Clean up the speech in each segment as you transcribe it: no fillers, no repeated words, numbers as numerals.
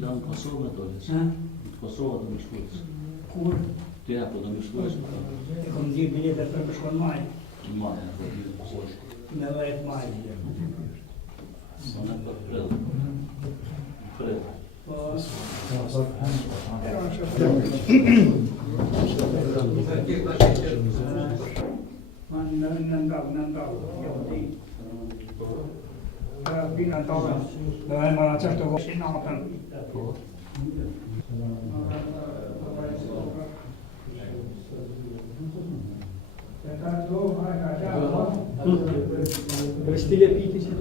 plan Kosovë dolës. Kosova do më shkues. Kur? Ti apo do më shkues? E kom di biletet për më shkon maj. Maj, apo di poshtë. Në 10 maj. Sonë për prill. Prill. Bina toga, da je mala čašto goši naotan. Stile piti si tu.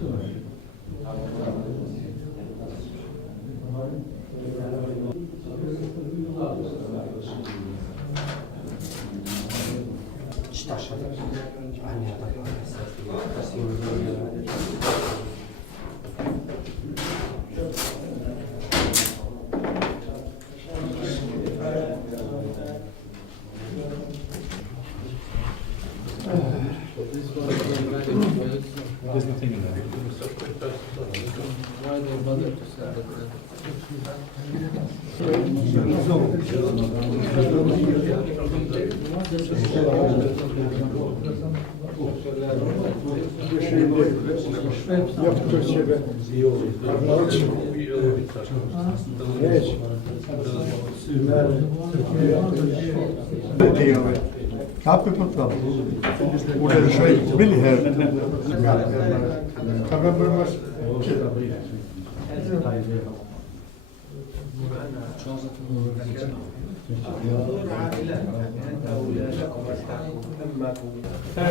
There's nothing in there. Why they bother to sell the Kapı tutalım. Burada şey bilher. Tamamımız.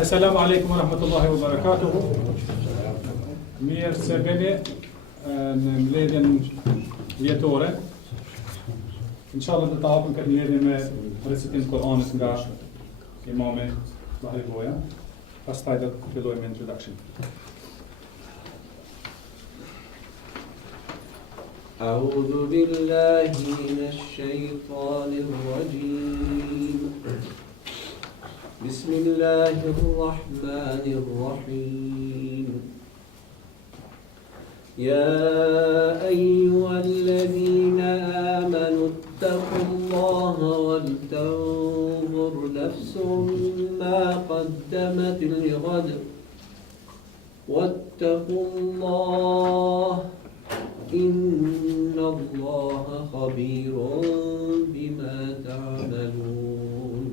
Selamu alaikum wa rahmatullahi wa barakatuhu. Mirë se vini në mbledhjen vjetore. Inshallah do të hapim këtë mbledhje me recitim Kur'anit nga imami Bahrivoja. Pastaj do të fillojmë introduction. أعوذ بالله من الشيطان الرجيم بسم الله الرحمن الرحيم يا أيها الذين آمنوا اتقوا الله ولتنظر نفس ما قدمت لغد واتقوا الله إن الله خبير بما تعملون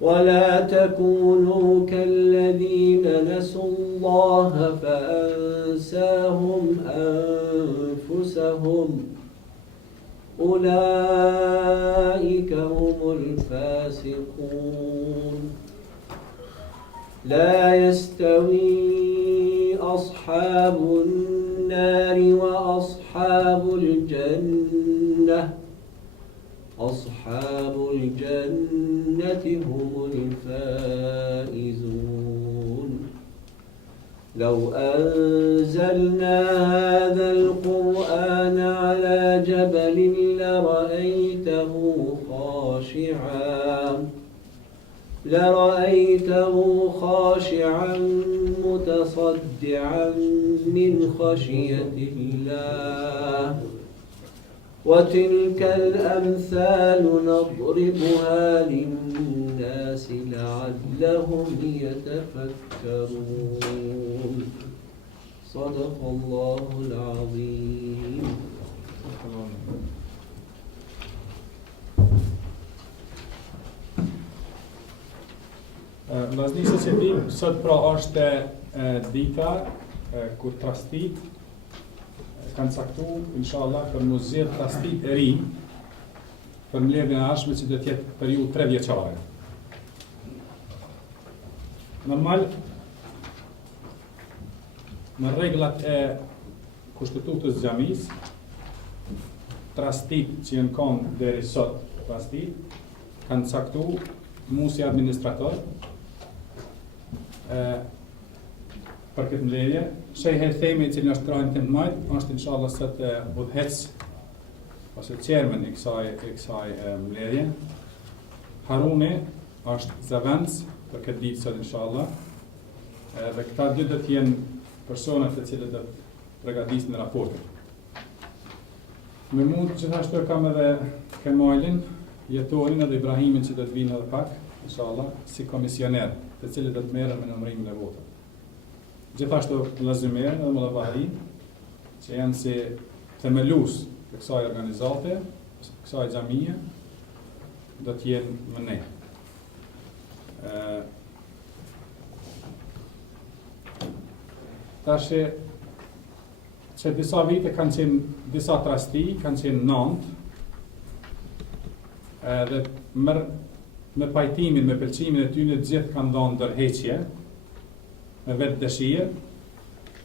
ولا تكونوا كالذين نسوا الله فأنساهم أنفسهم أولئك هم الفاسقون لا يستوي أصحاب النار وأصحاب الجنة أصحاب الجنة هم الفائزون لو أنزلنا هذا القرآن على جبل لرأيته خاشعا متصدعا من خشية الله وتلك الأمثال نضربها للناس لعلهم يتفكرون صدق الله العظيم. Vllaznisë që dim, sot pra është dita kur trastit kanë caktuar inshallah për mu zgjedh trastit e ri për mbledhjen e ardhshme që do të jetë periudhë 3 vjeçare. Normal në rregullat e kushtetutës së Xhamisë, trastit që janë kanë deri sot trastit kanë caktuar musi administrator për këtë mbledhje. Shejhe themi i cili është krajnë të mëjt, është inshallah sot udhëhec ose chairman i kësaj mbledhje. Haruni është zëvendës për këtë ditë sot inshallah. Dhe këta dy do të jenë personat të cilët do të përgatisin raportin. Me mund gjithashtu kam edhe Kemalin, Jetorin edhe Ibrahimin që do të vinë edhe pak, inshallah, si komisioner, të cilët do të merren me numërimin e votave. Gjithashtu Lazimer edhe Mullabahari, që janë si themelues të kësaj organizate, kësaj Xhamie, do të jenë më ne. Tash që disa vite kanë qenë disa trasti, kanë qenë 9, dhe me pajtimin, me pëlqimin e tyre të gjithë kanë dhënë ndërheqje, me vetë dëshirë,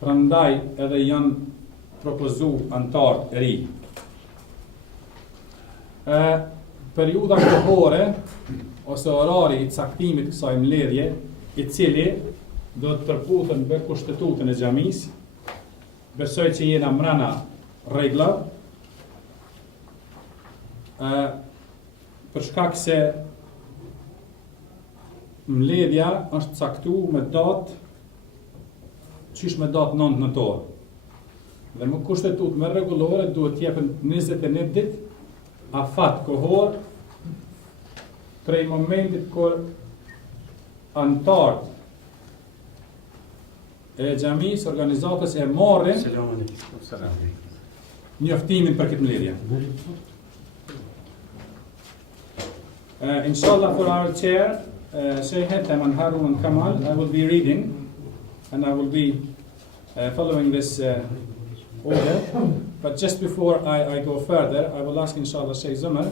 prandaj edhe janë propozu antarë e ri. Periuda kohore, ose orari i caktimit kësaj mbledhje, i cili do të përputhen me kushtetutën e xhamisë, besoj që jena mrena regla, për shkak se mbledhja është caktuar me datë, qysh me datë 9 nëntor. Dhe më kushtetutë me rregullore duhet t'jepen 21 ditë afat kohor prej momentit kur antarët e xhamisë organizatës e marrin njoftimin për këtë mbledhje. Inshallah, for our chair, Zgjedhjet and Harun Kamal, I will be reading and I will be following this order. But just before I go further, I will ask inshallah Sheikh Zumar,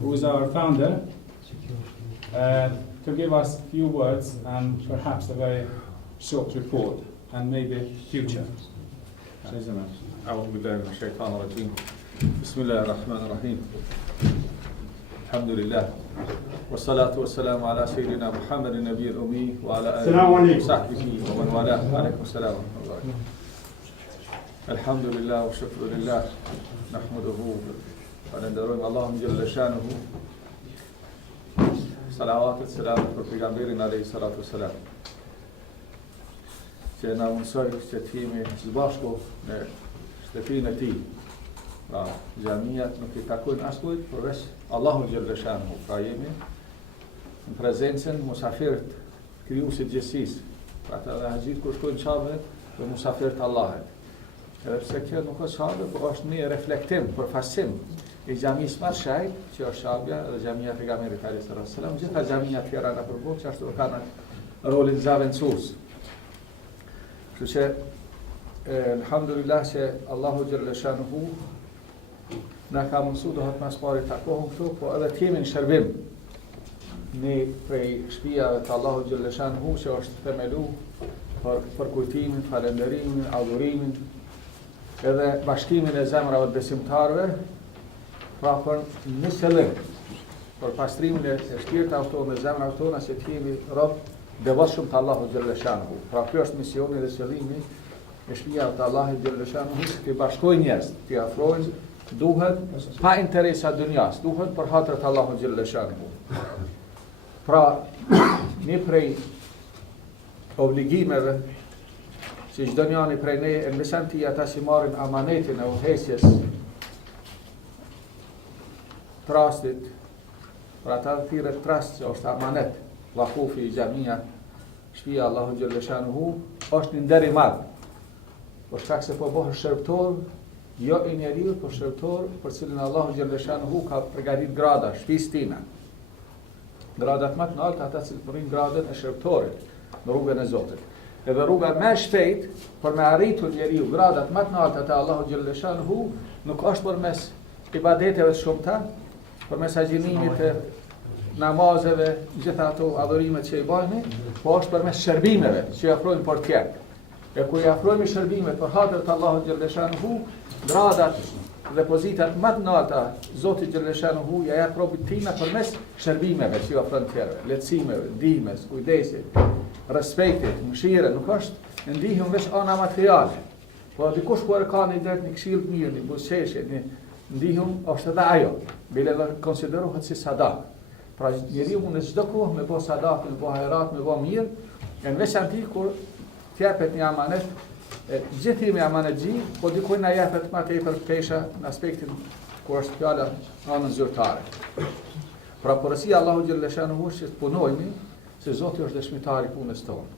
who is our founder, to give us a few words and perhaps a very short report and maybe future. Sheikh Zumar. أعوذ بالله من الشيطان الرجيم. بسم الله الرحمن الرحيم. الحمد لله والصلاة والسلام على سيدنا محمد النبي الأمي وعلى آله وصحبه ومن والاه. عليكم السلام ورحمة الله وبركاته. الحمد لله والشكر لله نحمده ونندرون اللهم جل شانه. صلوات والسلام على پیغمبرنا علیه الصلاة والسلام. Që na mësoj që të jemi së bashku në shtëpinë e tij. Pra, xhamiat nuk I takojnë askujt përveç Allahu xhalla shanuhu. Pra jemi në prezencën musafirët krijuesit gjithësisë. Pra ata dhe haxhit kur shkojnë çave të musafirët Allahut. Edhe pse kjo nuk është çave, por është një reflektim, përfasim I xhamisë më shajt, që është shabja dhe xhamia e pejgamberit alayhis salam. Gjitha xhamia të tjera në përballë që ashtu kanë rolin zaventësues. Kështu që alhamdulillah që Allahu xhalla shanuhu na ka mësu dohet mas pari takohëm këtu, po edhe t'jemi në shërbim një prej shtëpiave të Allahu xhalla shanuhu që është themelu për kujtimin, falenderimin, adhurimin, edhe bashkimin e zemrave të besimtarëve, pra për një qëllim, për pastrimin e shpirtave tonë dhe zemrave tona që t'jemi robë devotshëm të Allahu xhalla shanuhu. Pra kjo është misioni dhe qëllimi e shtëpiave të Allahu xhalla shanuhu, të bashkojnë njerëz, të afrojnë, duhet pa interesa dunjas, duhet për hatër të Allahu xhalla shanuhu. Pra, një prej obligimeve që çdo njani prej ne e veçanti ata që marrin amanetin e udhëheqjes trastit, pra ata thirret trast që është amanet, vakufi I Xhamia, shtëpia Allahu xhalla shanuhu, është një nder I madh. Për shkak se po bëhet shërbëtor, jo I njeriu, por shërbëtor për cilin Allahu xhalla shanuhu ka përgatitur grada shtëpisë tina. Gradat më të larta ata që përrin gradën e shërbëtorit në rrugën e Zotit. Edhe rruga më e shpejtë për me arritur njeriu gradat më të larta të Allahu xhalla shanuhu nuk është përmes ibadeteve të shumta, përmes agjërimit të namazeve, gjitha ato adhurimet që I bëjmë, po është përmes shërbimeve që I afrojmë për tjerë. E kur I afrojmë shërbimet për hatër të Allahu xhalla shanuhu, gradat dhe pozitat më të larta Zoti xhalla shanuhu ja jep robët tina përmes shërbimeve që I ofron tjerëve, lehtësimeve, ndihmës, kujdesit, respektit, mëshire, nuk është ndihmë veç ana materiale. Po dikush kur ka një det një këshill të mirë, një buzëqeshje, një ndihmë është edhe ajo, bile konsiderohet si sadak. Pra njeriu mund në çdo kohë me bë sadak, me bë hajrat, me bë mirë, e në veçanti kur t'jepet një amanet Gjithë jemi amanet-xhi, po dikujt na jepet më tepër pesha në aspektin ku është fjala anën zyrtare. Pra porosia Allahu xhallashanuhu që të punojmë se Zoti është dëshmitar i punës tonë.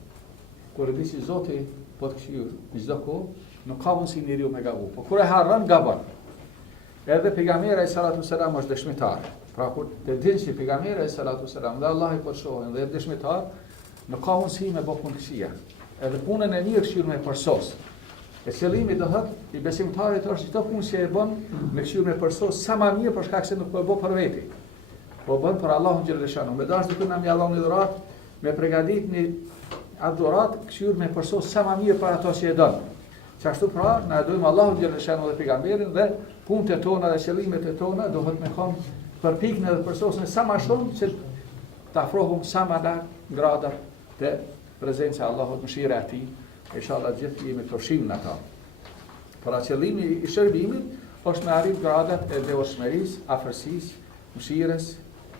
Kur e di se Zoti po të këshir në çdo kohë, nuk ka mundësi njeriu me gabu. Po kur e harron gabon. Edhe pejgamberi sallallahu alaihi wasallam është dëshmitar. Pra kur të dinë se pejgamberi sallallahu alaihi wasallam dhe Allahu po shohin dhe është dëshmitar, nuk ka mundësi me bë punë këqija. Edhe punën e mirë këshir me përsos. E qëllimi do thotë i besimtarit është çdo punë që e bën me këshir me përsos sa më mirë për shkak se nuk po e bë për veti. Po bën për Allahun xhallashanuhu. Me dashur të na më Allahun i dhurat, me përgatit një adorat këshir me përsos sa më mirë për ato që e don. Çashtu pra, na dojmë Allahun xhallashanuhu dhe pejgamberin dhe punët e tona dhe qëllimet e tona duhet me kom përpikën edhe përsosën sa më shumë që të afrohum sa më lart gradat të prezenca e Allahut, mëshira e tij. Inshallah gjithë jemi të fshihim në ata. Pra qëllimi i shërbimit është me arrit gradat e devotshmërisë, afërsisë, mëshirës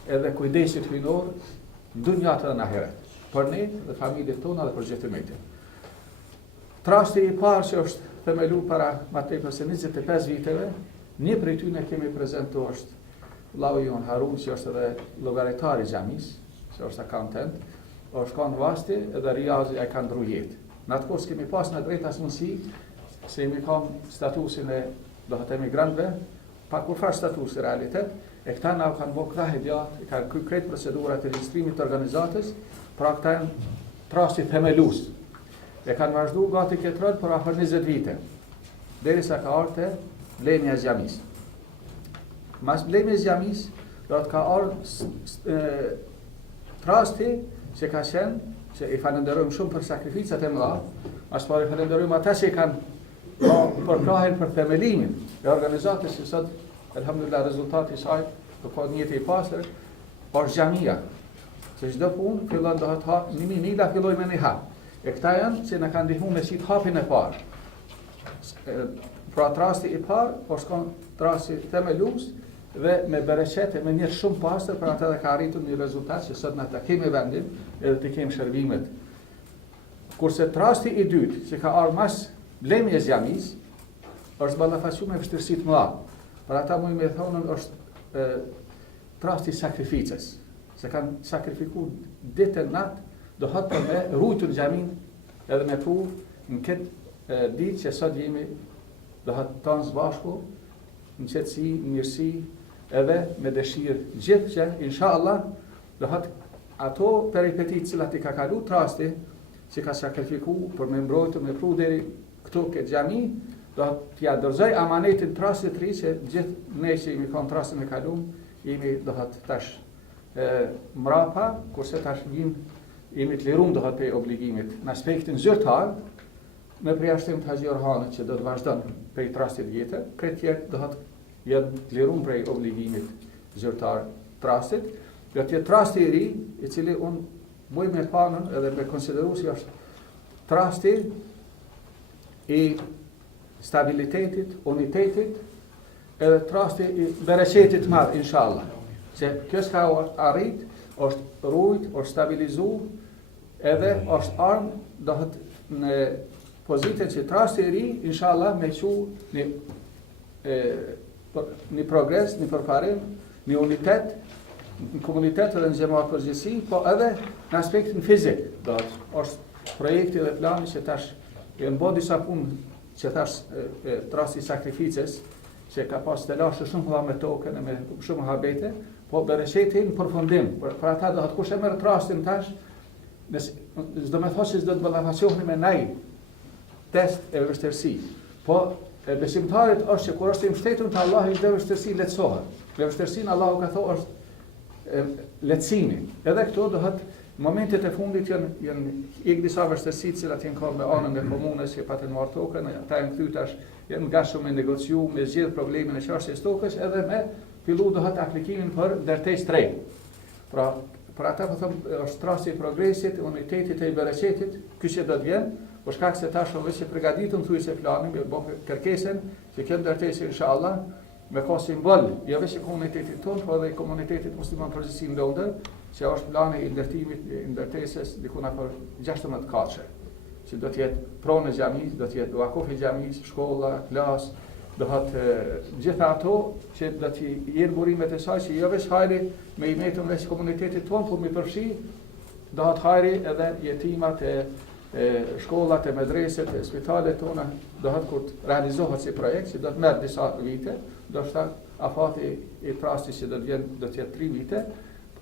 edhe kujdesit hyjnor në dunjë dhe në ahiret. Për ne dhe familjet tona dhe për gjithë umetin. Trasti i parë që është themeluar para më tepër se 25 viteve, një prej tyre kemi prezantuar është vllau jon Harun, që është edhe llogaritar i xhamis, që është accountant, është kanë vasti edhe Riazi e kanë ndru jetë. Në atë kohë kemi pas në drejtë as mundësi se jemi kanë statusin e do të themi emigrantëve, pa kurfar status i realitet, e këta na kanë bërë krahë gjatë, i kanë kryer krejt procedurat e regjistrimit të organizatës, pra këta janë trasti themelues. E kanë vazhduar gati këtë rol për afër 20 vite, derisa ka ardhur blemja e xhamis. Mas blemja e xhamis, do të ka ardhur trasti që ka qenë, që i falenderojmë shumë për sakrificat e mëdha, as pari falenderojmë ata që i kanë përkrahen për themelimin e organizatës që sot, elhamdulillah, rezultati i saj, do ka një jetë i pastër, është Xhamia. Që çdo punë fillon do të hap, një mila filloi me një hap. E këta janë që na kanë ndihmuar me sit hapin e parë. Pra trasti i parë është trasti themelues dhe me bereqete, me njerëz shumë pastër për ata dhe ka arritur një rezultat që sot na ta kemi vendin edhe të kemi shërbimet. Kurse trasti i dytë që ka ardhur mas blemjes xhamis është ballafaqur me vështirësi të mëdha. Për ata më me thonë është trasti i sakrificës, se kanë sakrifikuar ditë e natë, do hëtë për me rujtur xhamin edhe me pru në këtë ditë që sot jemi do hëtë tonë së bashku, në qetësi, në mirësi, edhe me dëshirë gjithë që, inshallah, do hëtë ato peripetit cilat i ka kalu trasti, që ka sakrifikuar për me mbrojtur, me pru deri këtu këtë xhami, do t'ja dorëzoj amanetin trastit të ri që gjithë ne që jemi kanë trastin e kalum, jemi do hëtë tash mrapa, kurse tash jemi të lirum do hëtë pe obligimit në aspektin zyrtar, me përjashtim të Haxhi Orhanit që do të vazhdon prej trastit vjetër, këtë tjerë do hëtë jenë të lirum prej obligimit zyrtar trastit, do t'jetë trasti i ri, i cili unë muj me panën edhe me konsideru si është trasti i stabilitetit, unitetit, edhe trasti i bereqetit madh, inshallah. Që kjo s'ka arrit, është rujt, është stabilizu, edhe është armë, do hëtë në pozitën që trasti i ri, inshallah, me qu një progres, një përparim, një unitet, në komunitet dhe në xhamat përgjithësi, po edhe në aspektin fizik, do është projekti dhe plani që tash e mbo disa punë që tash trasti i sakrificës, që ka pas të lashë shumë dha me tokën e me shumë habete, po bereqeti në përfundim, për ata do të kush e merr trastin tash, s'do me thosh që s'do të ballafaqoheni me nai test e vështirësi, po e besimtarit është që kur është i mbështetur te Allahu çdo vështirësi lehtësohet. Me vështirësinë Allahu ka thënë është lehtësimi. Edhe këto do thotë momentet e fundit janë ik disa vështirësi të cilat janë kanë me anën e komunës që patën marrë tokën, ata janë kthy tash janë gatshëm me negociu, me zgjedh problemin e çështjes tokës edhe me fillu do thotë aplikimin për ndërtesë tre. Pra për ata po them është trasti i progresit, unitetit e bereqetit, ky që do të vjen, për shkak se tash është që përgatitëm thuajse planin, me bë kërkesën që kjo ndërtesë inshallah me ka simbol, jo vetëm komunitetit tonë, por edhe komunitetit musliman përgjithësi në Londër, që është plani i ndërtimit i ndërtesës diku na për 16 kaçe. që do të jetë pronë e xhamisë, do të jetë wakufi i xhamisë, shkolla, klas, do gjitha ato që do të jenë burimet e saj që jo veç hajri me i metën veç komunitetit tonë, por mi përfshi do hajri edhe jetimat e shkollat, e medreset, e spitalet tona, do kur të realizohet si projekt që do të merr disa vite, do shta afati i trastit që do të jetë 3 vite,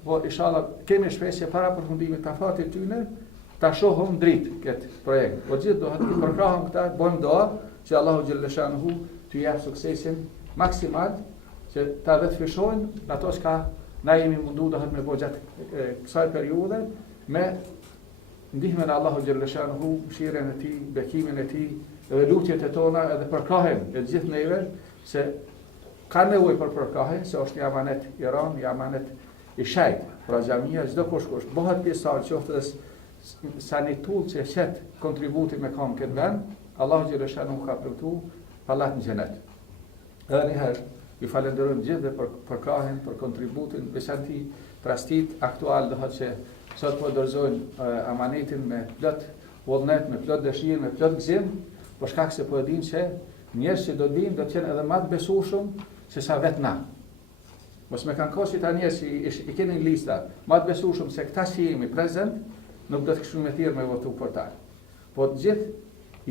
po inshallah kemi shpresë para përfundimit të afatit tyne ta shohëm dritë këtë projekt. Po gjithë do të përkrahëm këta, bëjmë doa që Allahu xhaleshanuhu të jap suksesin maksimal, që ta vetë fishojnë ato që na jemi mundu do të me bëj gjatë kësaj periudhe me ndihmën e Allahu xhaleshanuhu, mëshirën e tij, bekimin e tij dhe lutjet e tona edhe përkrahem e gjithë neve se ka nevojë për përkrahje, se është një amanet i rënd, një amanet i shajt. Pra Xhamia çdo kush bëhet pjesëtar qoftë sa një tull që shet kontributi me kam këtë vend, Allahu xhaleshanuhu ka plotëu pallat në xhenet. Edhe njëherë ju falenderojmë gjithë dhe për përkrahen, për kontributin, veçanti trastit aktual do thotë që sot po dorëzojnë amanetin me plot vullnet, me plot dëshirë, me plot gëzim, për shkak se po e dinë që njerëz që do të vinë do të jenë edhe më të besueshëm se sa vetë na. Mos me kanë kohë ta njerëz që i keni në lista, më të besueshëm se këta që jemi prezent, nuk do të kishim më thirr me votu për ta. Po të gjithë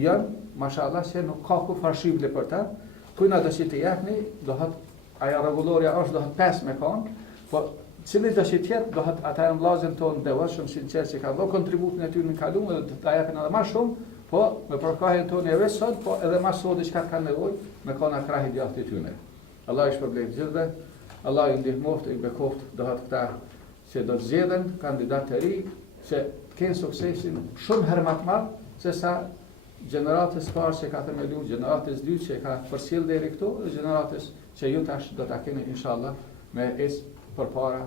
janë, mashallah, se nuk ka kur farshible për ta. Kujna do që të jepni, do thotë ajo rregullorja është do thotë 5 me kanë, po cili do që tjetë, do thotë ata janë vllazën tonë devotshëm sinqert që kanë dhënë kontributin e tyre në kaluar dhe do ta japin edhe më shumë, po me përkahjen tonë edhe sot, po edhe më sot çka kanë nevojë me kanë krahi gjatë tyre. Allah i shpërblet gjithëve, Allah i ndihmoft i bekoft do thotë këta që do të zgjedhen kandidat të ri, që të kenë suksesin shumë herë më të madh se sa gjeneratës parë që ka themeluar, gjeneratës dytë që ka përcjell deri këtu, dhe gjeneratës që ju tash do ta keni inshallah me përpara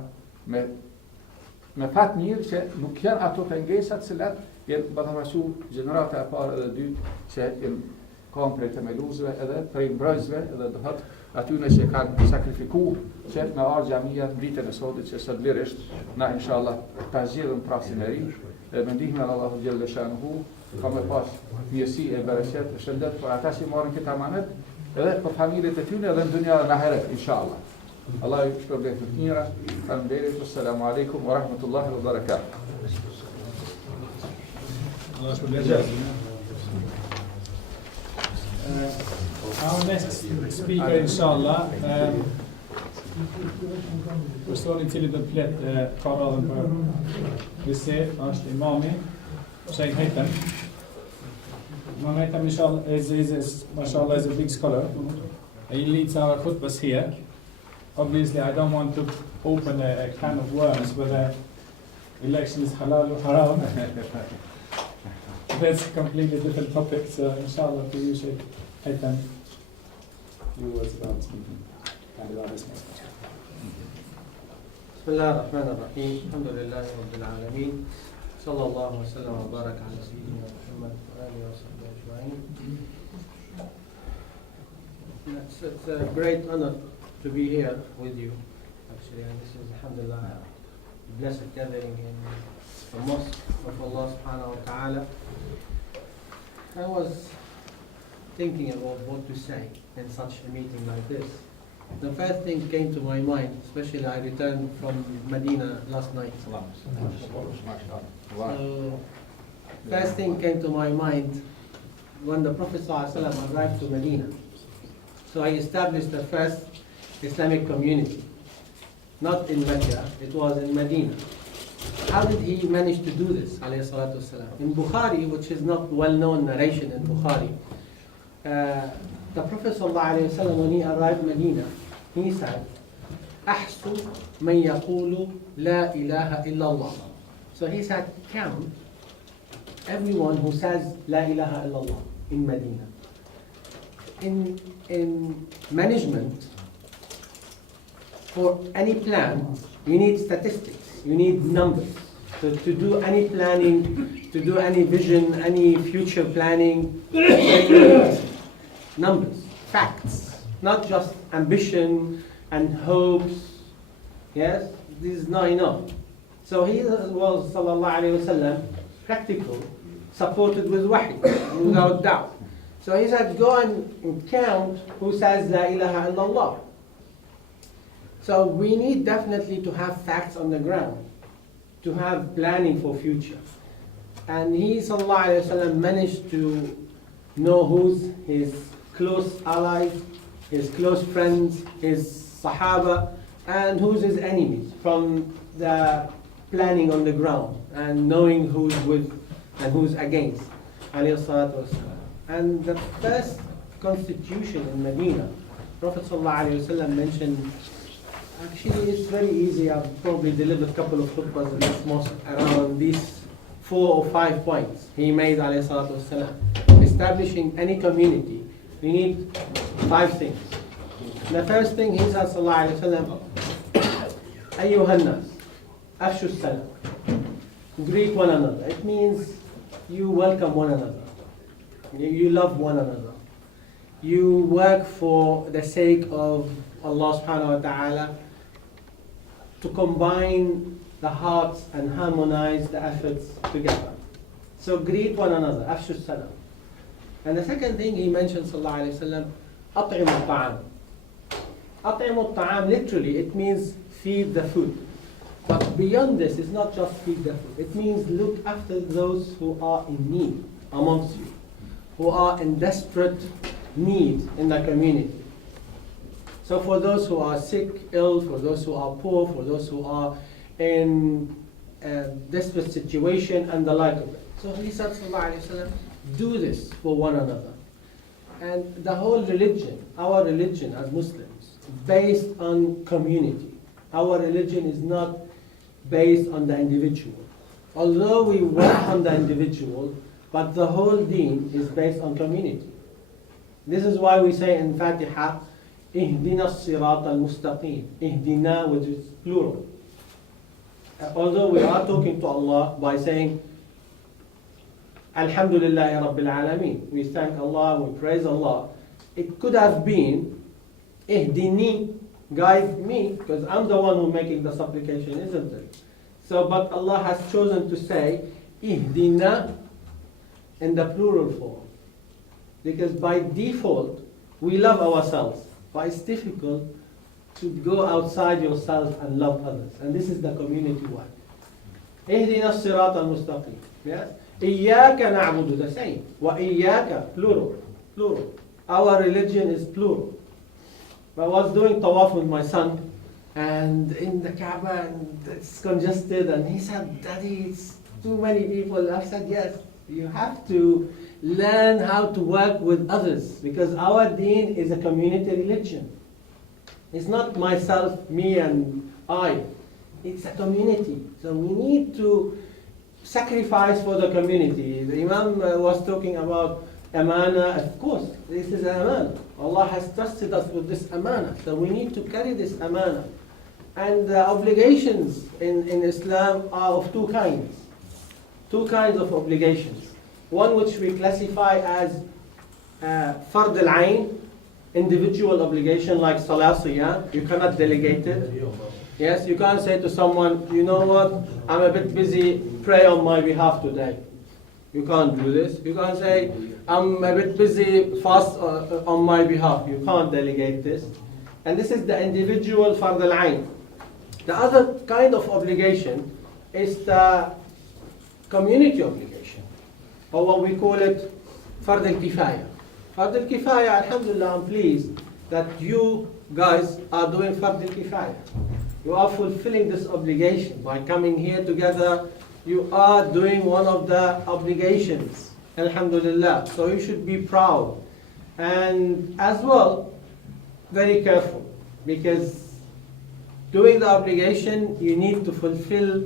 me fat mirë që nuk janë ato pengesat të cilat janë ballafaqur gjenerata e parë dhe dytë që janë kanë prej themeluesve edhe prej mbrojtësve edhe do thotë atyre që kanë sakrifikuar që me ardh Xhamia ditën e sotit që sot lirisht na inshallah ta zgjidhim prasin e ri dhe me ndihmën e Allahu xhaleshanuhu ka me pas mjësi e bereqet e shëndet për ata që marrin këtë amanet edhe për familjet e tyre edhe në dunja dhe në ahiret inshallah. Allah ju shpërblet të mira. Faleminderit. Assalamu alaikum wa rahmatullahi wa barakatuh. Allah shpërblet. Our next speaker inshallah personi I cili do të flet ka radhën për bisedë është imami Sheikh Haytham. Imam Haytham inshallah mashallah is a big scholar. He leads our khutbahs here. Obviously, I don't want to open a can of worms whether election is halal or haram. That's a completely different topic. So, inshallah, to you, Sheikh Haytham, few words about speaking. بسم الله الرحمن الرحيم الحمد لله رب العالمين صلى الله وسلم وبارك على سيدنا محمد وآله وصحبه أجمعين. It's a great honor to be here with you, actually, and this is alhamdulillah a blessed gathering in the mosque of Allah subhanahu wa ta'ala. I was thinking about what to say in such a meeting like this. The first thing came to my mind, especially I returned from Medina last night. So, first thing came to my mind when the Prophet ﷺ arrived to Medina. So I established the first Islamic community, not in Mecca, it was in Medina. How did he manage to do this, alayhi salatu wasalam? In Bukhari, which is not well-known narration in Bukhari, the Prophet ﷺ, when he arrived in Medina, he said, أحسو من يقول لا إله إلا الله. So he said, count everyone who says La ilaha illallah in Medina. In management, for any plan, you need statistics, you need numbers. So to do any planning, to do any vision, any future planning, you need numbers, facts, not just ambition and hopes. Yes, this is not enough. So he was, sallallahu alayhi wasallam, practical supported with wahy, without doubt. So he said, go and count who says La ilaha illallah. So we need definitely to have facts on the ground, to have planning for future. And he, sallallahu alayhi wa sallam, managed to know who's his close allies, his close friends, his sahaba, and who's his enemies, from the planning on the ground and knowing who's with and who's against, alayhi salatu wasalam. And the first constitution in Medina, Prophet sallallahu alayhi wa sallam mentioned, actually it's very easy, I've probably delivered a couple of khutbahs in this mosque around these 4 or 5 points he made, alayhi salatu wasalam. Establishing any community, we need 5 things. The first thing he said, sallallahu alayhi wa sallam, ayyuhan nas, afshu salam, greet one another. It means you welcome one another, you love one another, you work for the sake of Allah subhanahu wa ta'ala to combine the hearts and harmonize the efforts together. So greet one another, afshu salam. And the second thing he mentioned, sallallahu alayhi wa sallam, at'imu ta'am. At'imu ta'am, literally, it means feed the food. But beyond this, it's not just feed the food. It means look after those who are in need amongst you, who are in desperate need in the community. So for those who are sick, ill, for those who are poor, for those who are in a desperate situation and the like of it. So he said, sallallahu alayhi wa sallam, do this for one another. And the whole religion, our religion as Muslims, based on community. Our religion is not based on the individual. Although we work on the individual, but the whole deen is based on community. This is why we say in Fatiha, Ihdina as-sirat al-mustaqim. Ihdina, which is plural. Although we are talking to Allah by saying, Alhamdulillahi Rabbil Alameen. We thank Allah, we praise Allah. It could have been, Ihdini, guide me, because I'm the one who's making the supplication, isn't it? So, but Allah has chosen to say, Ihdina, in the plural form. Because by default, we love ourselves. But it's difficult to go outside yourself and love others. And this is the community one. Ihdina as-sirat al-mustaqim. Yes? Iyaka na'budu, the same. Wa iyaka, plural. Plural. Our religion is plural. I was doing tawaf with my son, and in the Kaaba, and it's congested, and he said, Daddy, it's too many people. I said, yes, you have to learn how to work with others, because our deen is a community religion. It's not myself, me, and I. It's a community. So we need to sacrifice for the community. The Imam was talking about amana. Of course, this is an amana. Allah has trusted us with this amana. So we need to carry this amana. And the obligations in Islam are of 2 kinds. 2 kinds of obligations. One which we classify as fard al-ayn, individual obligation like salah, siyam. You cannot delegate it. Yes, you can't say to someone, you know what, I'm a bit busy, pray on my behalf today. You can't do this. You can't say, I'm a bit busy, fast on my behalf. You can't delegate this. And this is the individual fard al-ayn. The other kind of obligation is the community obligation, or what we call it fard al-kifaya. Fard al-kifaya, alhamdulillah, I'm pleased that you guys are doing fard al-kifaya. You are fulfilling this obligation by coming here together. You are doing one of the obligations, alhamdulillah. So you should be proud. And as well, very careful, because doing the obligation, you need to fulfill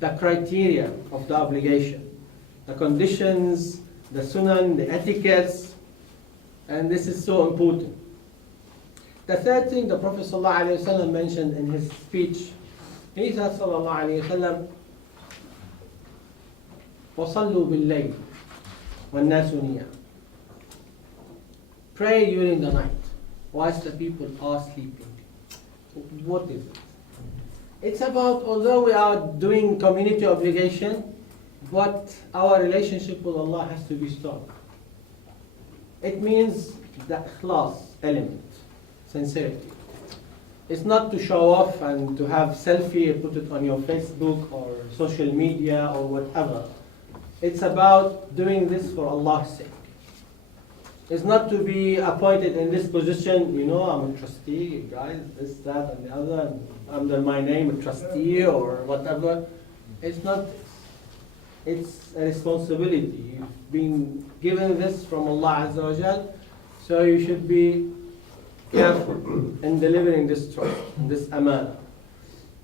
the criteria of the obligation, the conditions, the sunan, the etiquettes, and this is so important. The third thing the Prophet ﷺ mentioned in his speech, he said, sallallahu alayhi wa sallam, وَصَلُّوا بِاللَّيْلِ وَالنَّاسُ نِيَامٌ. Pray during the night, whilst the people are sleeping. What is it? It's about, although we are doing community obligation, but our relationship with Allah has to be strong. It means the ikhlas element, sincerity. It's not to show off and to have selfie and put it on your Facebook or social media or whatever. It's about doing this for Allah's sake. It's not to be appointed in this position, you know, I'm a trustee, guys, this, that, and the other, and under my name, a trustee or whatever. It's not this. It's a responsibility. You've been given this from Allah Azza wa Jal, so you should be careful in delivering this trust, this amana.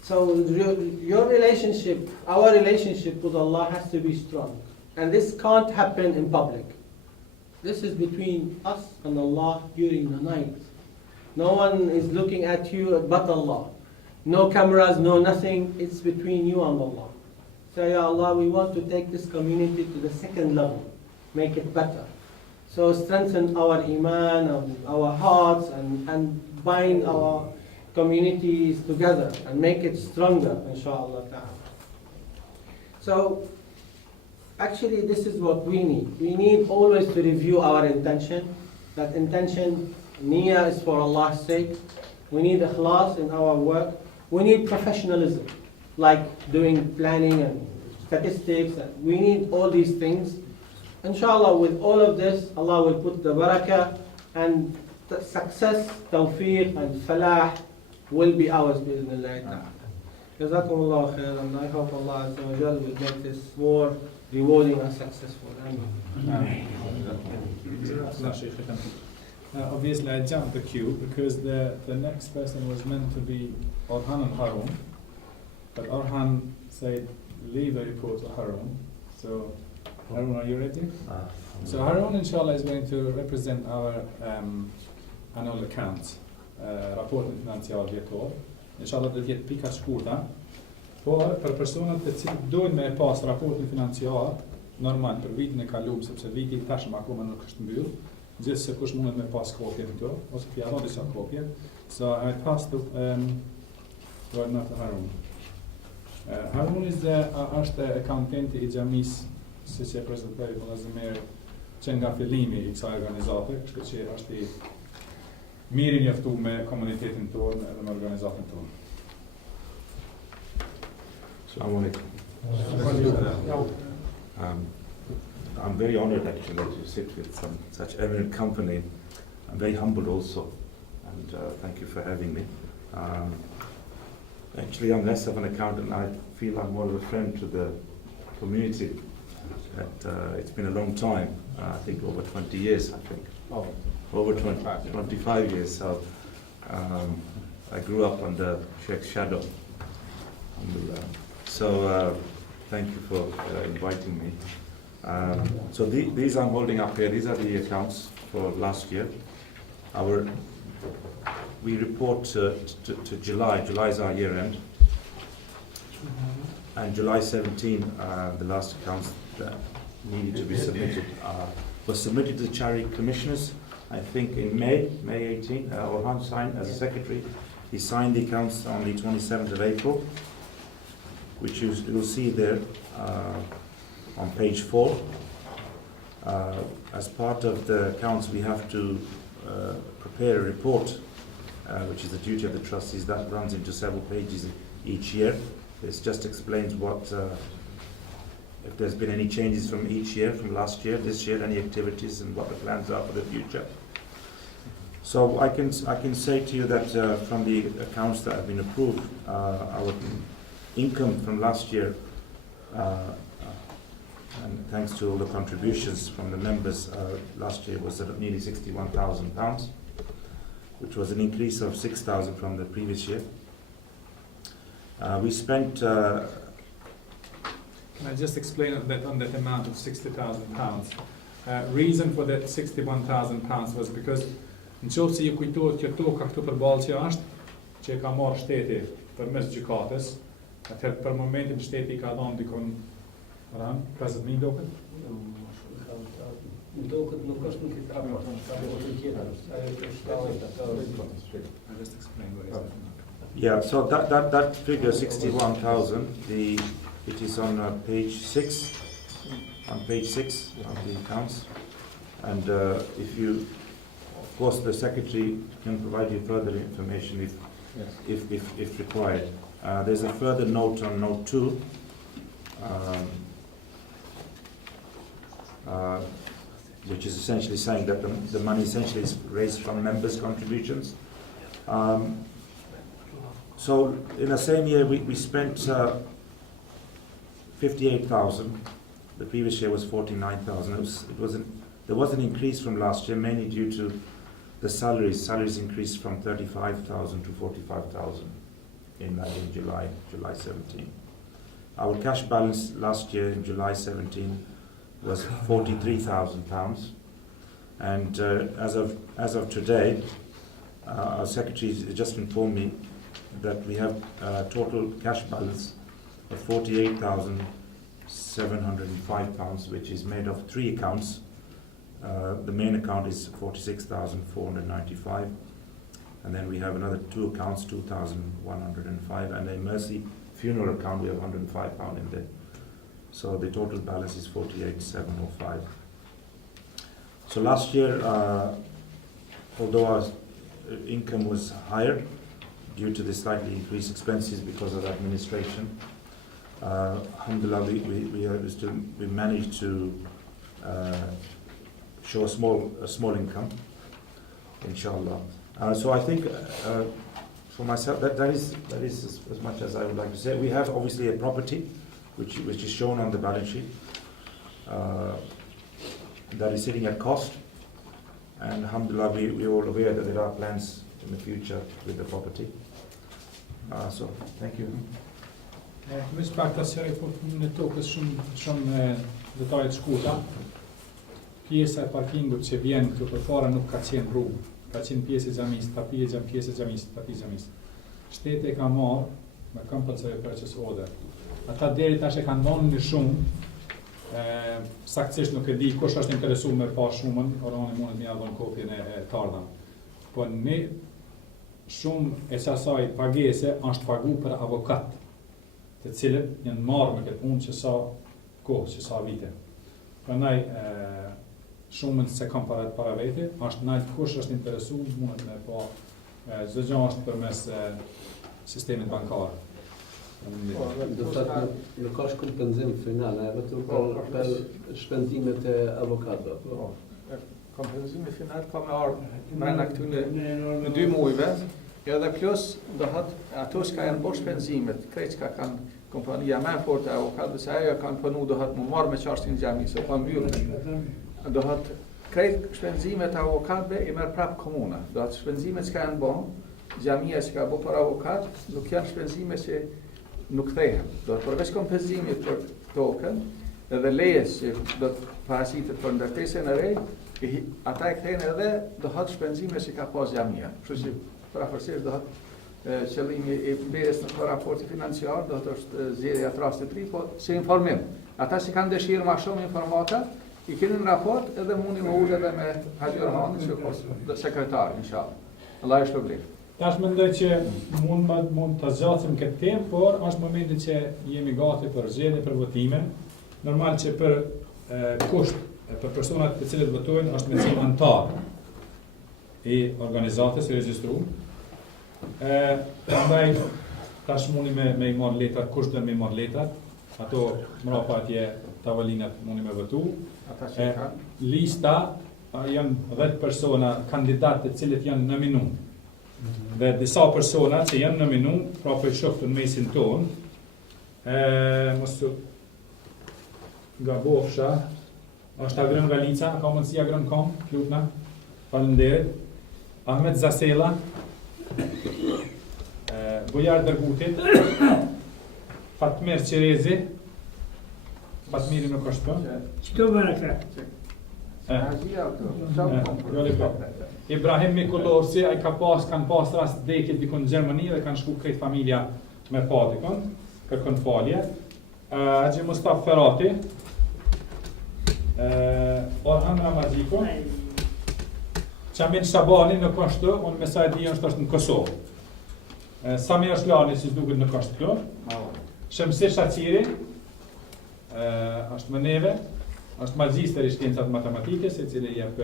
So your relationship, our relationship with Allah has to be strong. And this can't happen in public. This is between us and Allah during the night. No one is looking at you but Allah. No cameras, no nothing. It's between you and Allah. Say, Ya Allah, we want to take this community to the second level. Make it better. So strengthen our iman and our hearts and bind our communities together and make it stronger, inshallah ta'ala. So actually this is what we need. We need always to review our intention. That intention, niyyah, is for Allah's sake. We need ikhlas in our work. We need professionalism, like doing planning and statistics. We need all these things. Inshallah, with all of this, Allah will put the barakah and the success, tawfiq and falah will be ours, bi'idhnillah ta'ala. Jazakumullah khair, and I hope Allah Azza wa Jal will make this more rewarding and successful. Ameen. Obviously, I jumped the queue because the next person was meant to be Orhan and Harun, but Orhan said, leave the report to Harun. So, Harun, are you ready? So Harun, inshallah, is going to represent our annual accounts, rapporten financial vjetore. Inshallah, det jetë pika shkurta, por për personat të cilët dojnë me pas raportin financiar normal për vitin e kaluar, sepse viti I tashëm akoma nuk është mbyll, gjithsesi kush mundet me pas kopje të këto, ose të jarrë disa kopje. So I pass the word now to Harun. Harun është accountanti I Xhamis, siç e prezantoi vëllazëmer që nga fillimi I kësaj organizate, kështu që është I mirë njoftuar me komunitetin tonë edhe me organizatën tonë. Assalamu alaikum. I'm very honored actually that you sit with such eminent company. I'm very humbled also, and thank you for having me. Actually, I'm less of an accountant. I feel I'm more of a friend to the community. It's been a long time, I think over 20 years, I think. Over 25 years. So I grew up under Sheikh's shadow. So thank you for inviting me. So these I'm holding up here, these are the accounts for last year. We report to July. July is our year end. And July 17, the last accounts that needed to be submitted was submitted to the charity commissioners, I think in May 18. Orhan signed as a secretary. He signed the accounts on the 27th of April, which you'll see there on page 4. As part of the accounts, we have to prepare a report, which is the duty of the trustees. That runs into several pages each year. This just explains what, if there's been any changes from each year, from last year, this year, any activities, and what the plans are for the future. So I can say to you that from the accounts that have been approved, our income from last year, and thanks to all the contributions from the members, last year was at nearly £61,000, which was an increase of 6,000 from the previous year. We spent. Can I just explain on that amount of £60,000? Reason for that £61,000 was because nëse ju kujtohet që toka këtu përballë që është, që e ka marrë shteti përmes gjykatës, atëherë për momentin shteti ka dhënë dikon 50.000 doket. Doket nuk është nuk I trapë, ka votë tjetër. I just explain what is that. Yeah, so that figure 61,000, it is on page 6 on page 6 of the accounts. And if you, of course, the Secretary can provide you further information if required. There's a further note on note 2. Which is essentially saying that the money essentially is raised from members' contributions. So in the same year we spent 58,000. The previous year was 49,000. There was an increase from last year, mainly due to the salaries. Salaries increased from 35,000 to 45,000 in July 17. Our cash balance last year in July 17 was £43,000, and as of today, our secretary just informed me that we have a total cash balance of £48,705, which is made of 3 accounts. The main account is 46,495, and then we have another 2 accounts, 2,105, and a Mercy funeral account. We have £105 in there. So the total balance is 48,705. So last year, although our income was higher due to the slightly increased expenses because of administration, alhamdulillah, we managed to show a small income, inshallah. So I think for myself that is as much as I would like to say. We have obviously a property which is shown on the balance sheet, that is sitting at cost, and alhamdulillah we're all aware that there are plans in the future with the property. So thank you. Më pak ta seri fort në tokës shumë detajet shkurta. Pjesa e parkingut që vjen këtu përpara nuk ka qenë rrugë, ka qenë pjesë e xhamisë, pjesë e xhamisë. Shteti e ka marrë me compulsory purchase order. Ata deri tash e kanë dhënë në shumë, saktësisht nuk e di kush është interesuar me pa shumën, orani mundet më ia dhon kopjen e të ardhmë. Po ne shumë e asaj pagese është pagu për avokat, të cilët janë marrë me këtë punë që sa kohë, që sa vite. Prandaj shumën se kam para vete, është nalt kush është interesuar mundet me pa çdo gjë është përmes sistemit bankar. Do të thotë nuk ka kompenzim final, vetëm për shpenzimet e avokatëve. Kompenzimi final ka me ardhë mrena këtu në 2 muajve, edhe plus do thotë ato që janë bosh shpenzimet, krejt që kanë kompania më e fortë e avokatëve, se ajo kanë punu do thotë më marrë me çartin e Xhamit, se pa mbyllur. Do thotë krejt shpenzimet e avokatëve i merr prap komuna. Do thotë shpenzimet që janë bën, Xhamia që ka bërë për avokat, nuk janë shpenzime që nuk kthehen. Do të përveç kompenzimit për tokën edhe lejes që do të parasitet për ndërtesën e re, ata e kthehen edhe do thotë shpenzime që ka pas Xhamia. Kështu që përafërsisht do thotë qëllimi i mbledhjes në raporti financiar do të është zgjedhja e trastit 3, po si informim. Ata që kanë dëshirë më shumë informata i keni në raport edhe mundi më ulë edhe me Haxhi Orhanin që është sekretar, inshallah. Allah e shpërblet. Tash mendoj që mund të zgjasim këtë temë, por është momenti që jemi gati për zgjedhje, për votime. Normal që për kusht për personat të cilët votojnë është me qenë antar i organizatës i regjistruar. Prandaj tash mundi me i marr letrat, kush do me marr letrat, ato mbrapa atje tavolinat mundi me votu. Lista janë 10 persona kandidatë të cilët janë nominuar. Dhe disa persona që janë nominuar, pra për shoftë në mesin tonë, mos gabofsha, është Agrën Galica, ka mundësi Agrën Kom, lutna, faleminderit, Ahmet Zasela, Bujar Dërgutit, Fatmir Qerezi, Fatmiri nuk është të? Qëto bërë këta? Ibrahim Mikulorsi, ai kanë pas rast dekit dikon në Gjermani dhe kanë shku krejt familja me patikon, kërkon falje. Haxhi Mustafa Ferati, Orhan Ramaziko, Xhamin Shabani nuk është të, unë me sa e di është në Kosovë. Samir Shlani si s'duket nuk është këtu. Shemsi Shaqiri, është më neve. është magjister I shkencat matematikës, I cili jep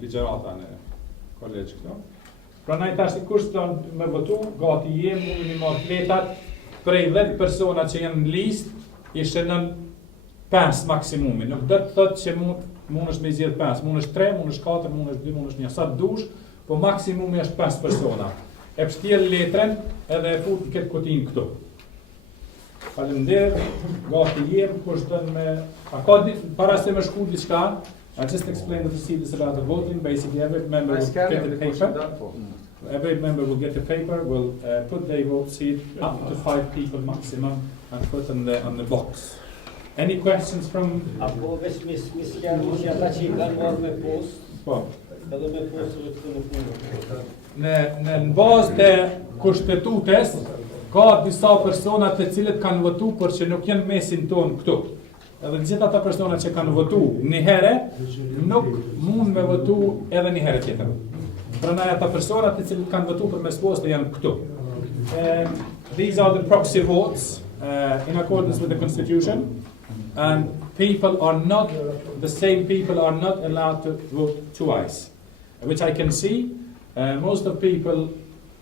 ligjërata në kolegj këto. Prandaj tash kush don me votu, gati jem mund të marr fletat prej 10 persona që janë në listë, I shënon 5 maksimumi. Nuk do të thotë që mund është me zgjedh 5, mund është 3, mund është 4, mund është 2, mund është 1, sa dush, po maksimumi është 5 persona. E pështjell letrën edhe e fut këtë kutin këtu. Faleminderit, gati jem, kush don me para se me shku diçka, I just explained the procedures about the voting. Basically, every member will get the paper. Every member will get the paper, will put their vote seat up to 5 people maximum and put on the box. Any questions from? Në bazë të kushtetutes, ka disa persona të cilët kanë votu, por që nuk janë mesin tonë këtu. Edhe gjithë ata persona që kanë votu një herë, nuk mund me votu edhe një herë tjetër. Prandaj ata persona të cilët kanë votu përmes poste janë këtu. These are the proxy votes in accordance with the constitution, and people are not, the same people are not allowed to vote twice, which I can see. Most of people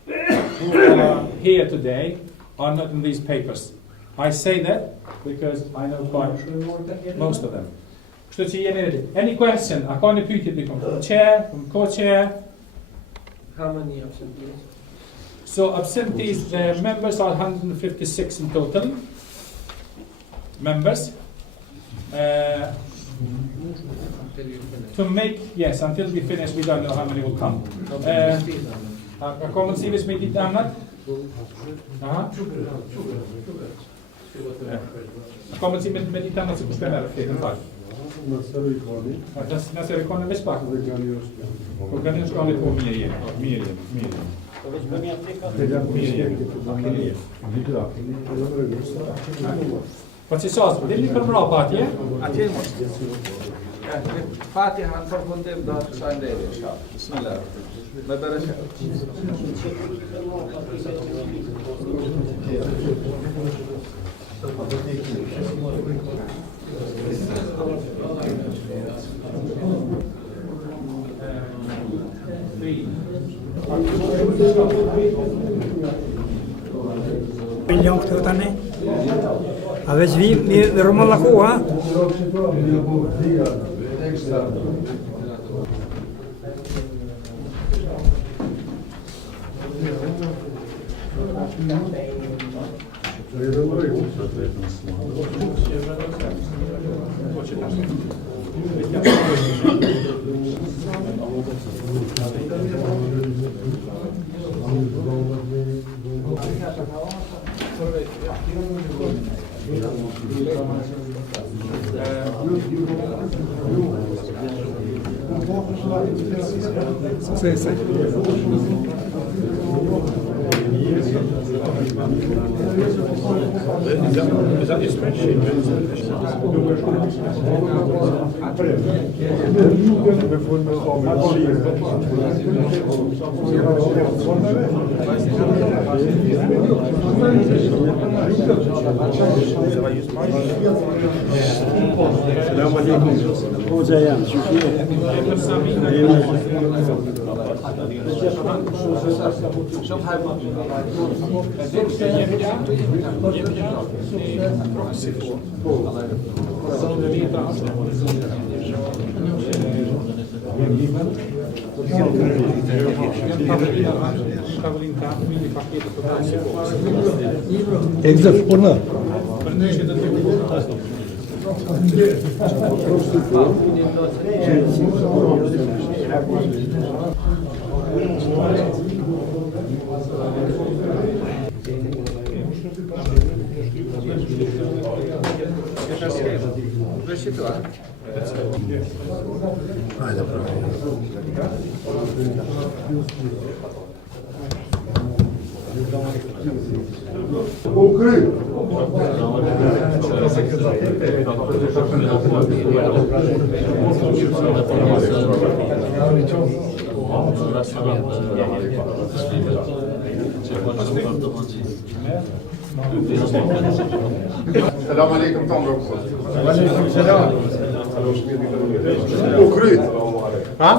who are here today are not in these papers. I say that because I know quite most of them. Any question? I can't repeat it from chair, from co-chair. How many absentees? So absentees, the members are 156 in total. Members. To make, yes, until we finish, we don't know how many will come. Kommer si hvis vi ditt annat? Kommer si med ditt annat så bestämmer det fler än fall. Nästa rekord är väl spak. Och kan jag ska lite på mer. Po si sos, dini për mbrapa atje? Atje mos. Fatiha në përfundim do të shajnë deri, inshallah. Bismillah. Me bereqet. Milion këtu tani. A veç vi me Roman Laku, ha? Sì. Is that your spreadsheet? Egzat puna. Selam aleyküm tam. Aleyküm selam. U kryt. Ha?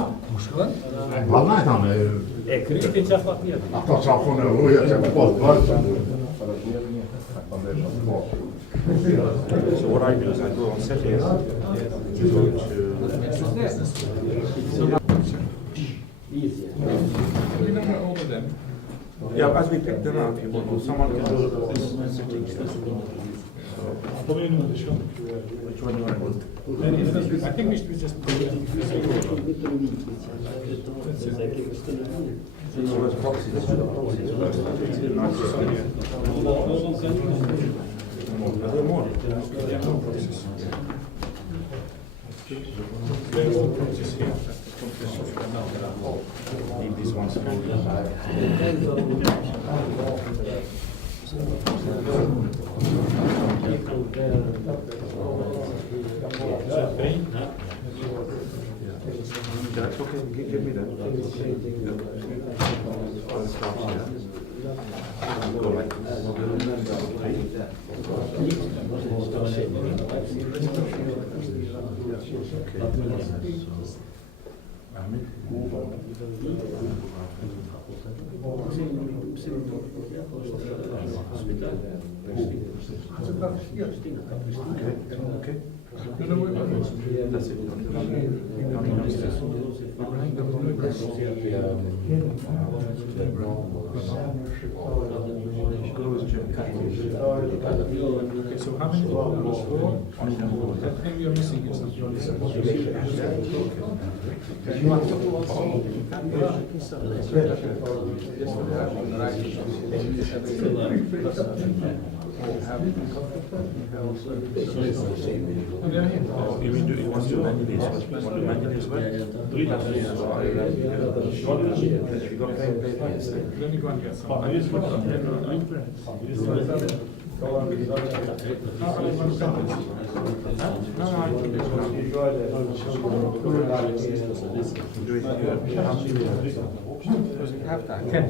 Vallaj thamë. E kryti që thot një. Ato çafon e rruja që po bërë. So what I do is I go on settings, go to yeah, as we pick them out, someone can do this setting here. Which one do you want to do? I think we should just So it's proxies. Are there more? Leave these ones That's okay, give me that. I'll start here. Go like this. Okay. That's it. Okay, so how many? 4? That thing you're missing is You mean you want to manually as well? Want to manually as well? Let me go and get some. Do it here. Have that. 10.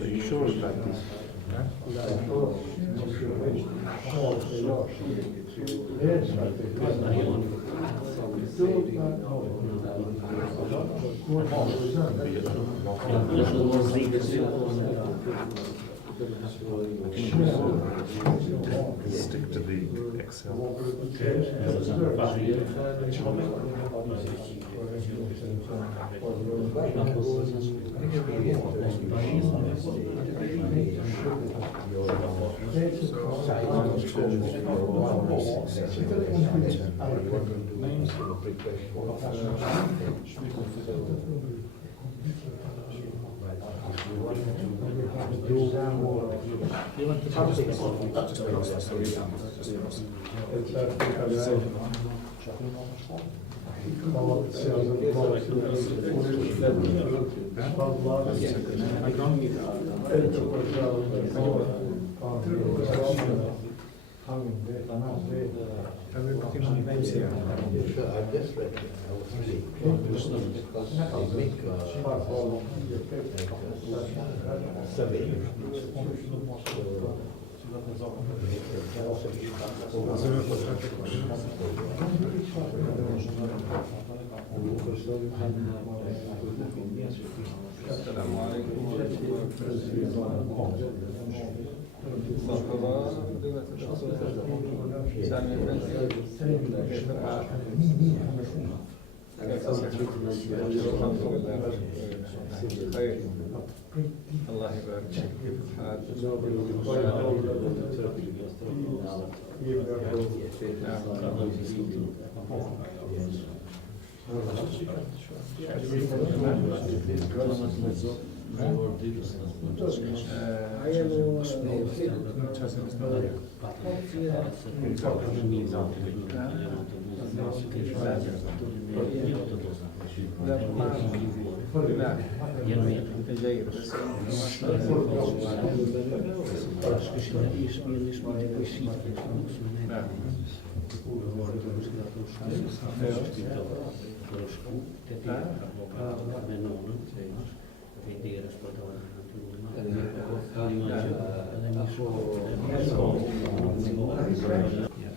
Are you sure it's like this? Stick to the Excel. الله يبارك فيك كيف الحال؟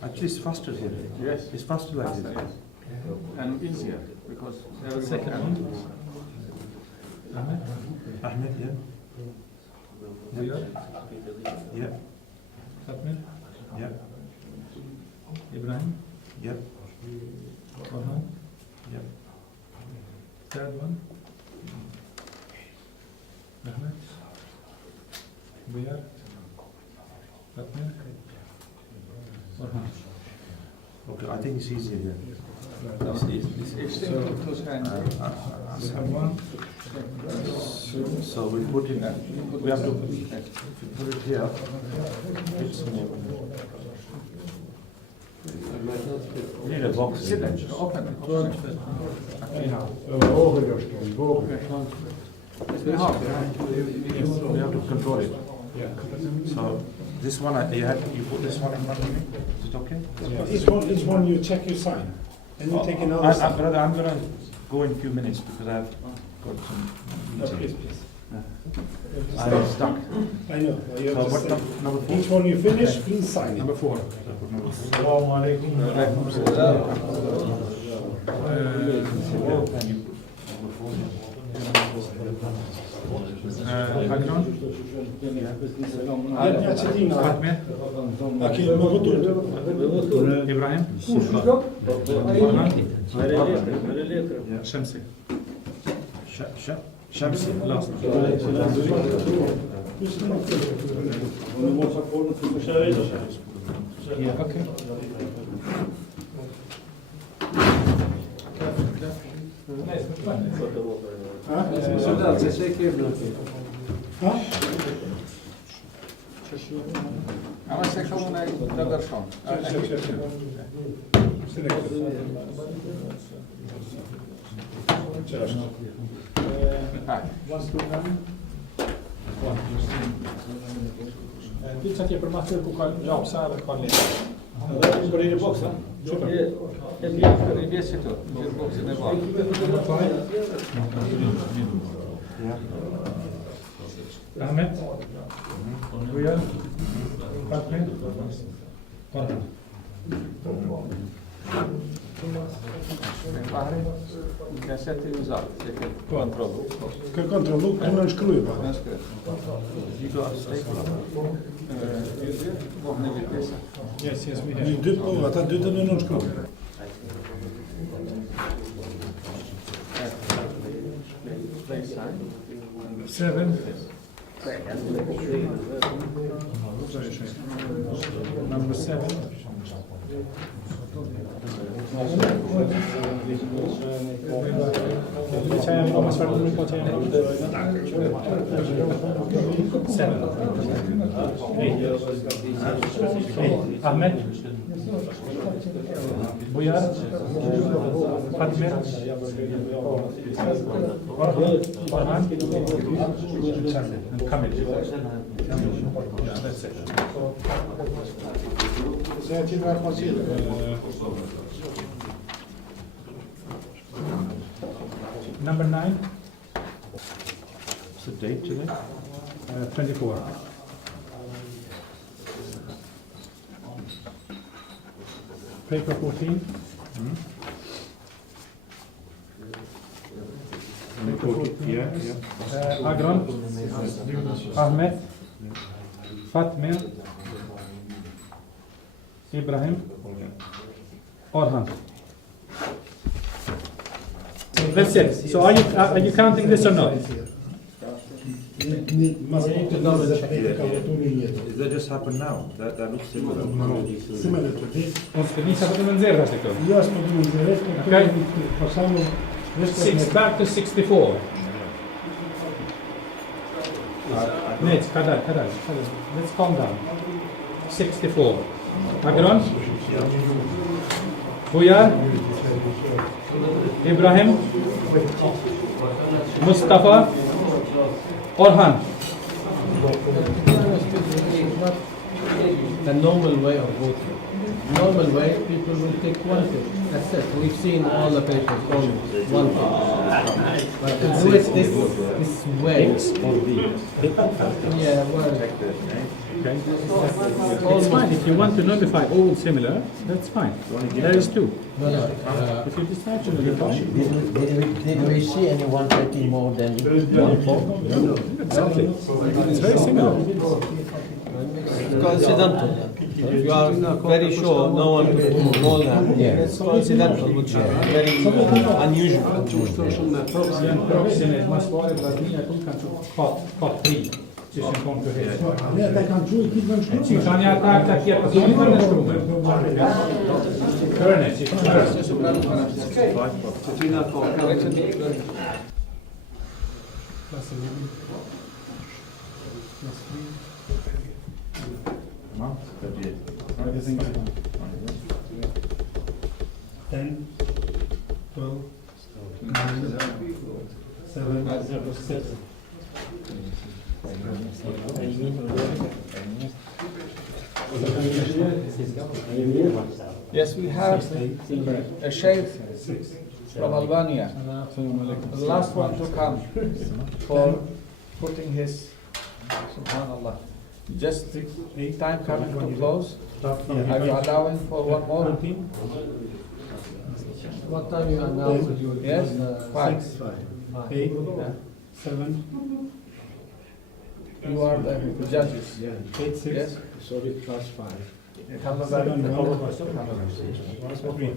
Actually, it's faster here. Yes. It's faster like this. And easier because Second one. Ahmed, yeah. Yeah. Xhamin, Yeah. Ibrahim, Yeah. Orhan, Yeah. third one. Ahmed, Buyar, Xhamin, Orhan. Okay, I think it's easier here. it's extended to hand. Second one. So we put in, we have to put it here. It's we need a box. Sit down, open. We have to control it. So this one, you put this one in front of me. Is it okay? Each one you check your sign, and you take another sign. Brother, I'm gonna go in a few minutes because I've got some meeting. I'm stuck. I know. You So have to what say. number 4? Each one you finish, please sign it. Number 4. Agnon, Fatme, Ibrahim, Orhan, Shamsi. Shamsi, Last. Yeah, okay. Ama seksjonuna të dërshon. Ti që tje për ma thyrë ku ka gjapsa dhe ka lejë. Për një box, ha? I vjes që të, në boksin e barë. Ahmed, Buyar, Fatme, Orhan. Bahri, në seti në zarë, se ke kontrolu. Kë kontrollu, ku në shkruaj pa. Në shkret. You do have stapler. Po, në vitesa. Yes, we Një have. dy, po, ata dy të në shkruaj. Play sign. 7. Number 7. Ahmed, Buyar, Fatme, Orhan, and Kamil. That's it. Number 9. what's the date today? 24. Paper 14. Yeah. Agron, Ahmed, Fatme, Ibrahim, Orhan. That's it. So are you counting this or not? Must be to double check. Does that just happen now? That looks similar. Similar to this. Ons të njësa për të nëzirë është këto. Jo, s'po du në zërës, Okay. për shembull, 6 back to 64. Net, kadar. Let's calm down. 64. Agron? Buyar? Ibrahim? Mustafa? Orhan? The normal way of voting. Normal way, people will take one thing. That's it. We've seen all the papers on one thing. But to do it this way. Yeah, well. Okay. It's fine. If you want to notify all similar, that's fine. There is two. No. If you decide to notify, Did we see anyone taking more than one vote? exactly. It's very similar. It's coincidental. If you are very sure no one will do more than, it's coincidental, which is very unusual. Approximate must vara vllaznia këtu kanë pa 3 që shën kon të hesë. Ne ata kanë çuar këtë më shkruar. Që kanë ata tjetër, po nuk kanë shkruar. Kërne, që No? 38. 10, 12, 9, 7, 6. Yes, we have a sheikh from Albania, the last one to come for putting his, subhanallah. Just time coming to close. Are you allowing for one more? What time you announce it? Yes? 5. 8, 7, You are the judges. 8, 6, Yes? sorry, plus 5. Come back. 7, 1, 3.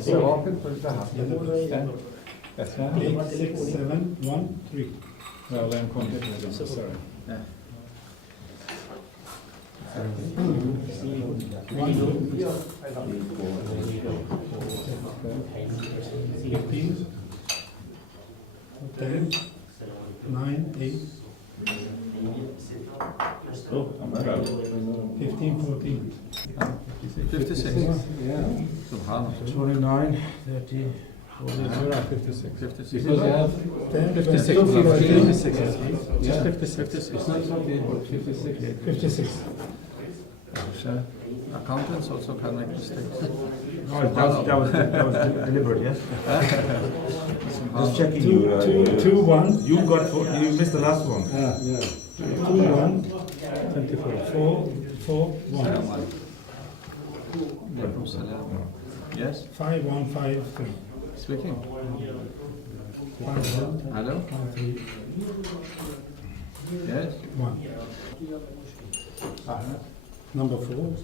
So open for the half. That's fine. 8, 6, 7, 1, 3. Well, then continue. Sorry. 15, 10, 9, 8, 15, 14. 56. Subhanallah. 29, 30, 56. 56. Because you have 10, 56. 56. Just 56. it's not 56. 56. Accountants also can make mistakes. That was deliberate, yes? Just checking you. 2, 1. You got you missed the last one. 2, 1, 24, 4, 1. Yes? 5, 1, 5, 3. Speaking. 5, 1, Hello? 3, Yes? 1. Number 4.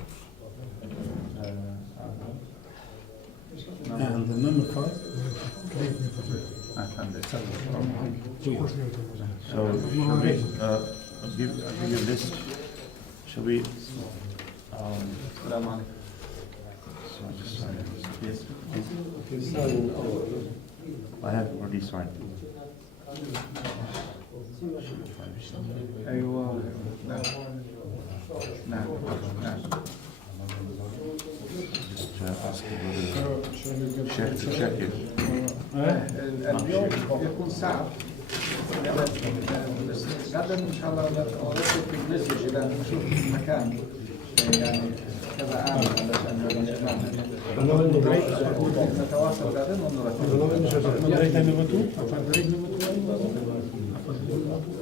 And the number 5. So shall we give you a list? Shall we? So just sign it. Yes. I have already signed. أيوة. نعم. Ask you to check it. اليوم يكون صعب. غدا ان شاء الله ارسل في المسج اذا نشوف المكان يعني كذا عام علشان نتواصل غدا ونرتب.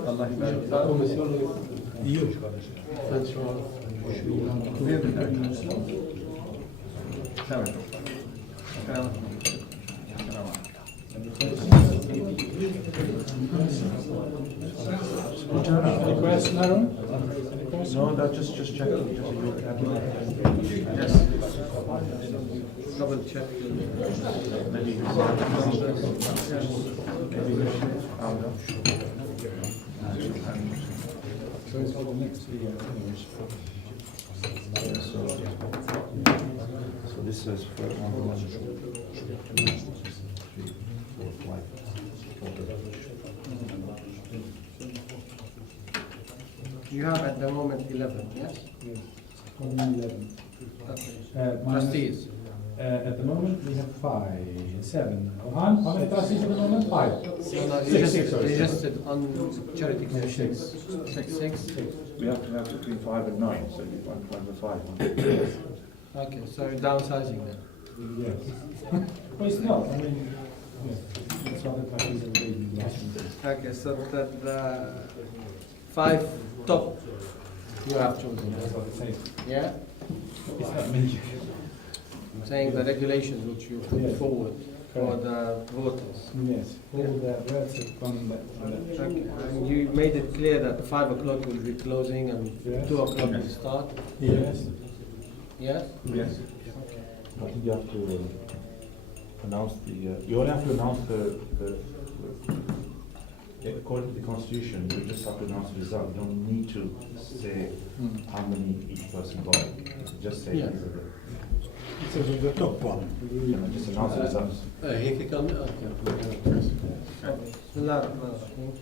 الله يبارك. Any question, Aaron? No, that's just checking. Yes. Double check. So it's for the next year. So this is for 1, 2, 3, 4, 5. You have at the moment 11, yes? Yes. 11. Okay. Trustees. At the moment we have 7. How many trustees at the moment? 5. So now Six, sorry. registered on charity commissions. 6. We have to have between 5 and 9, so you find the 5. Okay, so you're downsizing then. Yes. But it's not, I mean, it's not the trustees of the Okay, so the 5 top you have chosen. That's what it says. Yeah? It's not many. I'm saying the regulations which you put Yes. forward for the voters. Yes, all the words that come that. Okay, and you made it clear that 5 o'clock will be closing and Yes. 2 o'clock will start. Yes. Yes? Yes. I think you have to announce the, you only have to announce according to the constitution, you just have to announce the result. You don't need to say how many each person got. Just say Yeah. these are the, This is the top one. just announce the results. هيك كان بسم الله الرحمن الرحيم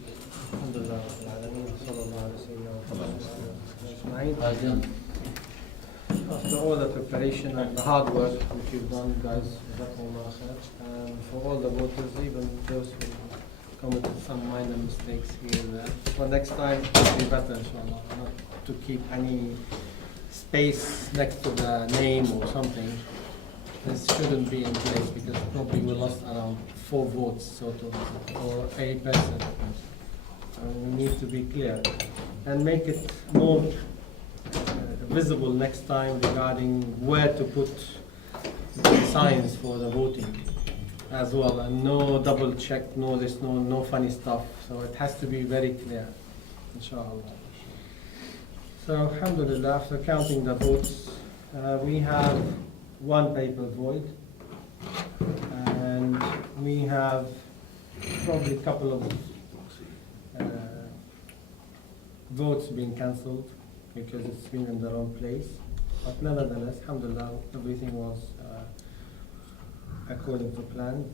الحمد لله رب العالمين صلى الله على سيدنا محمد أجمعين. After all the preparation and the hard work which you've done, guys, jazakumullah khair, and for all the voters, even those who committed some minor mistakes here and there, for next time it will be better, inshallah, not to keep any space next to the name or something. This shouldn't be in place because probably we lost around 4 votes sort of, or a person. We need to be clear and make it more visible next time regarding where to put signs for the voting as well, and no double check, no this, no funny stuff. So it has to be very clear, inshallah. So alhamdulillah, after counting the votes, we have 1 paper void, and we have probably a couple of votes being cancelled because it's been in the wrong place. But nevertheless, alhamdulillah, everything was according to plan.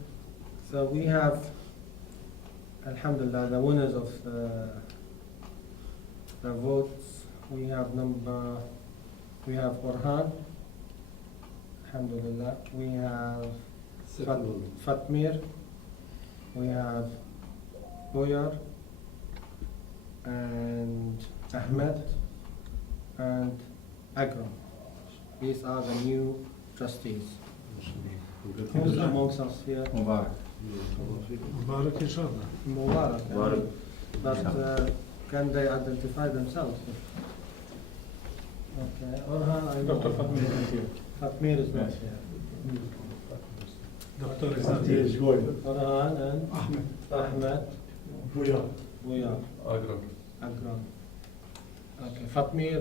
So we have, alhamdulillah, the winners of the votes. We have Orhan, alhamdulillah. We have Fatmir. We have Boyar and Ahmed and Akram. These are the new trustees. Who's amongst us here? Mubarak inshallah. Mubarak. But can they identify themselves? Okay, Orhan, I know. Dr. Fatmir is here. Fatmir is not here. Doctor is not here. Orhan and Ahmed. Buyar. Buyar. Akram. Okay, Fatmir.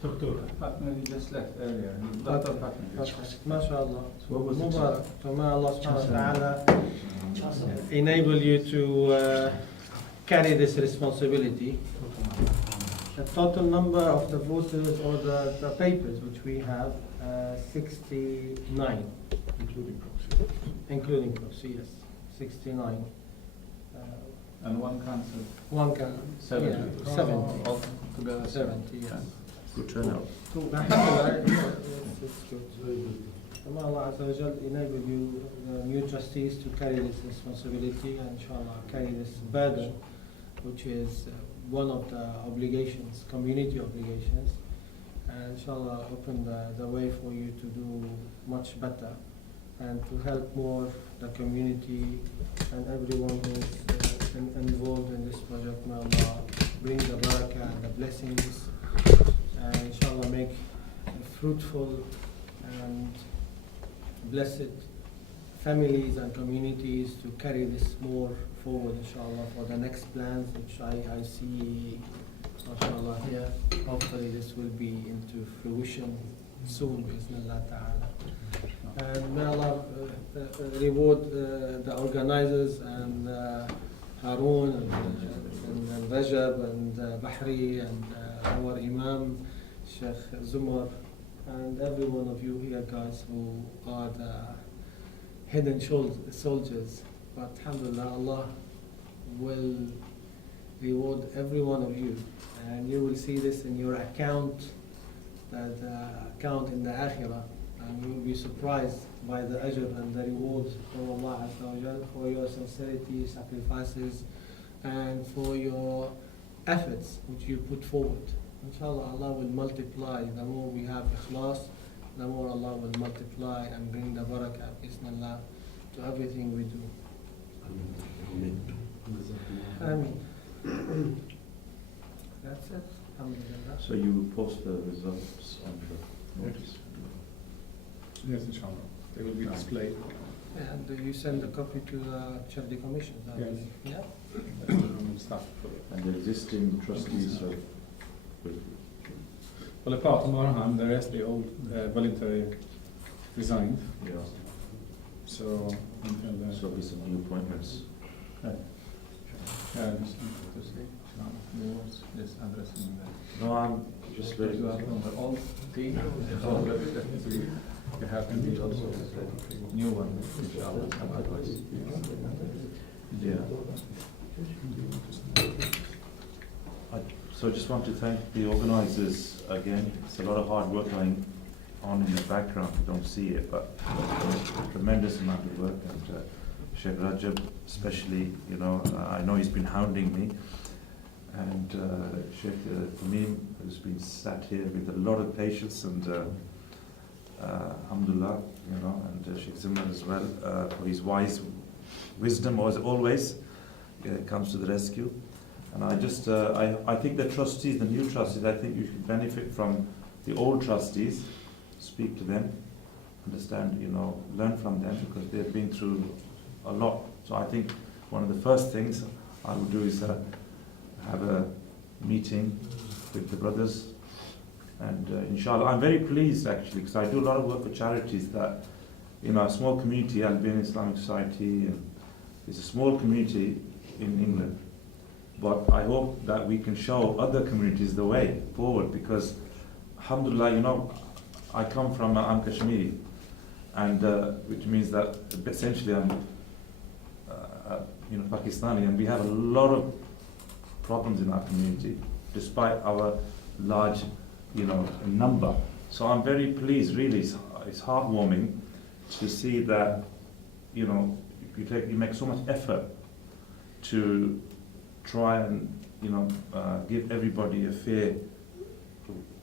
Doctor. Fatmir just left earlier. Dr. Fatmir. MashaAllah. Mubarak. So may Allah subhanahu wa ta'ala enable you to carry this responsibility. The total number of the voters or the papers which we have, 69. Including proxy, yes. 69. And 1 council. 1 can. 70. Yeah, 70. Together 70, yes. Good turnout. Alhamdulillah, it's good. May Allah Azza wa Jal enable you, the new trustees, to carry this responsibility and inshallah carry this burden, which is one of the obligations, community obligations, and inshallah open the way for you to do much better and to help more the community and everyone who is involved in this project. May Allah bring the barakah and the blessings and inshallah make fruitful and blessed families and communities to carry this more forward, inshallah, for the next plans, which I see, mashallah, here. Hopefully this will be into fruition soon, bismillah ta'ala. And may Allah reward the organizers and Harun and Rajab and Bahri and our Imam, Sheikh Zumar, and every one of you here, guys, who are the hidden soldiers. But alhamdulillah, Allah will reward every one of you, and you will see this in your account, that account in the Akhirah, and you will be surprised by the ajr and the reward from Allah Azza wa Jal for your sincerity, sacrifices, and for your efforts which you put forward. Inshallah, Allah will multiply. The more we have ikhlas, the more Allah will multiply and bring the barakah, bismillah, to everything we do. Ameen. That's it. Alhamdulillah. So you will post the results on the notice? Yes, inshallah. They will be displayed. And you send a copy to the Charity Commission? Yes. Yeah. Staff. And the existing trustees are... Well, apart from Arham, the rest they all voluntarily resigned. Yeah. So until the So be some new appointments. Just addressing No, I'm just very... all team. You have to be also new one, inshallah, some advice. Yeah. So I just want to thank the organisers again. It's a lot of hard work going on in the background. You don't see it, but a tremendous amount of work. And Sheikh Rajab, especially, you know, I know he's been hounding me. And Sheikh Xhamin has been sat here with a lot of patience and alhamdulillah, you know, and Sheikh Xhamin as well, for his wise wisdom as always, comes to the rescue. And I just, I think the trustees, the new trustees, I think you should benefit from the old trustees, speak to them, understand, you know, learn from them, because they've been through a lot. So I think one of the first things I would do is have a meeting with the brothers. And inshallah, I'm very pleased actually, because I do a lot of work for charities that, you know, a small community, Albanian Islamic Society, and it's a small community in England. But I hope that we can show other communities the way forward, because alhamdulillah, you know, I come from I'm Kashmiri, and which means that essentially I'm you know, Pakistani, and we have a lot of problems in our community, despite our large, you know, number. So I'm very pleased, really, it's heartwarming to see that, you know, you make so much effort to try and, you know, give everybody a fair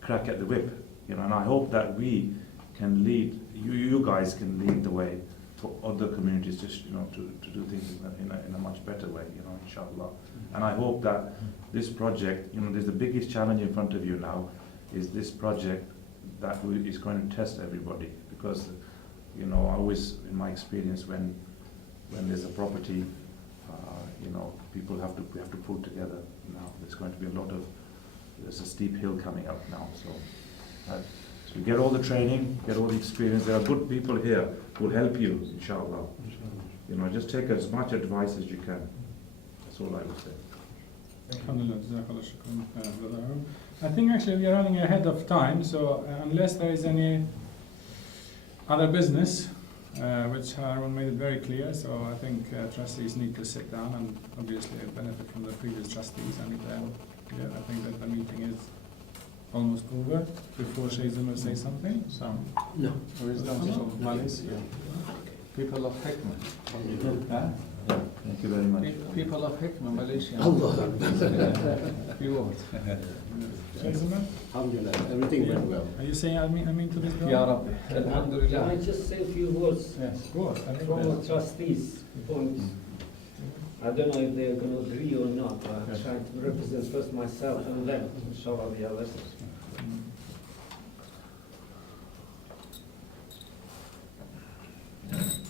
crack at the whip, you know, and I hope that we can lead, you guys can lead the way for other communities, just, you know, to do things in a much better way, you know, inshallah. And I hope that this project, you know, there's the biggest challenge in front of you now, is this project that is going to test everybody, because, you know, I always, in my experience, when there's a property, you know, we have to pull together now. There's going to be there's a steep hill coming up now. So get all the training, get all the experience. There are good people here who will help you, inshallah. You know, just take as much advice as you can. That's all I would say. Alhamdulillah, jazakallah shukran, Brother Harun. I think actually we are running ahead of time, so unless there is any other business, which Harun made it very clear, so I think trustees need to sit down and obviously benefit from the previous trustees, and yeah, I think that the meeting is almost over. Before Shayzim will say something, some wisdom from Malaysia. People of Hikmah. Thank you very much. People of Hikmah, Malaysia. Few words. Shayzim? Alhamdulillah, everything went well. Are you saying I mean to this guy? Ya Rabbi. Can Alhamdulillah. I just say a few words Yes, go on. from the trustees' point? I don't know if they're going to agree or not, but I'm trying to represent first myself and them, inshallah the others.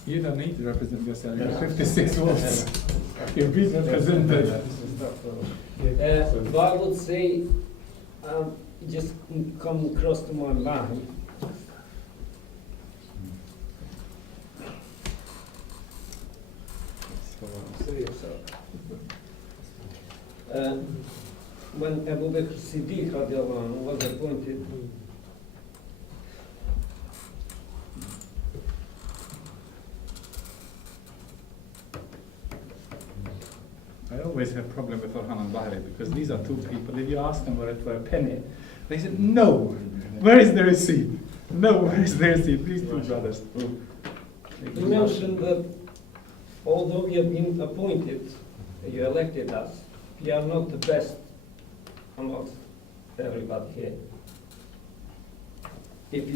You don't need to represent yourself. You have 56 votes. You've been represented. But I would say, just come across to my mind When Abu Bakr Siddiq radiallahu anhu was appointed, I always have problem with Orhan and Bahri because these are two people. If you ask them for a penny, they said, no, where is the receipt? No, where is the receipt? These two brothers. you mentioned that although we have been appointed, you elected us, we are not the best amongst everybody here.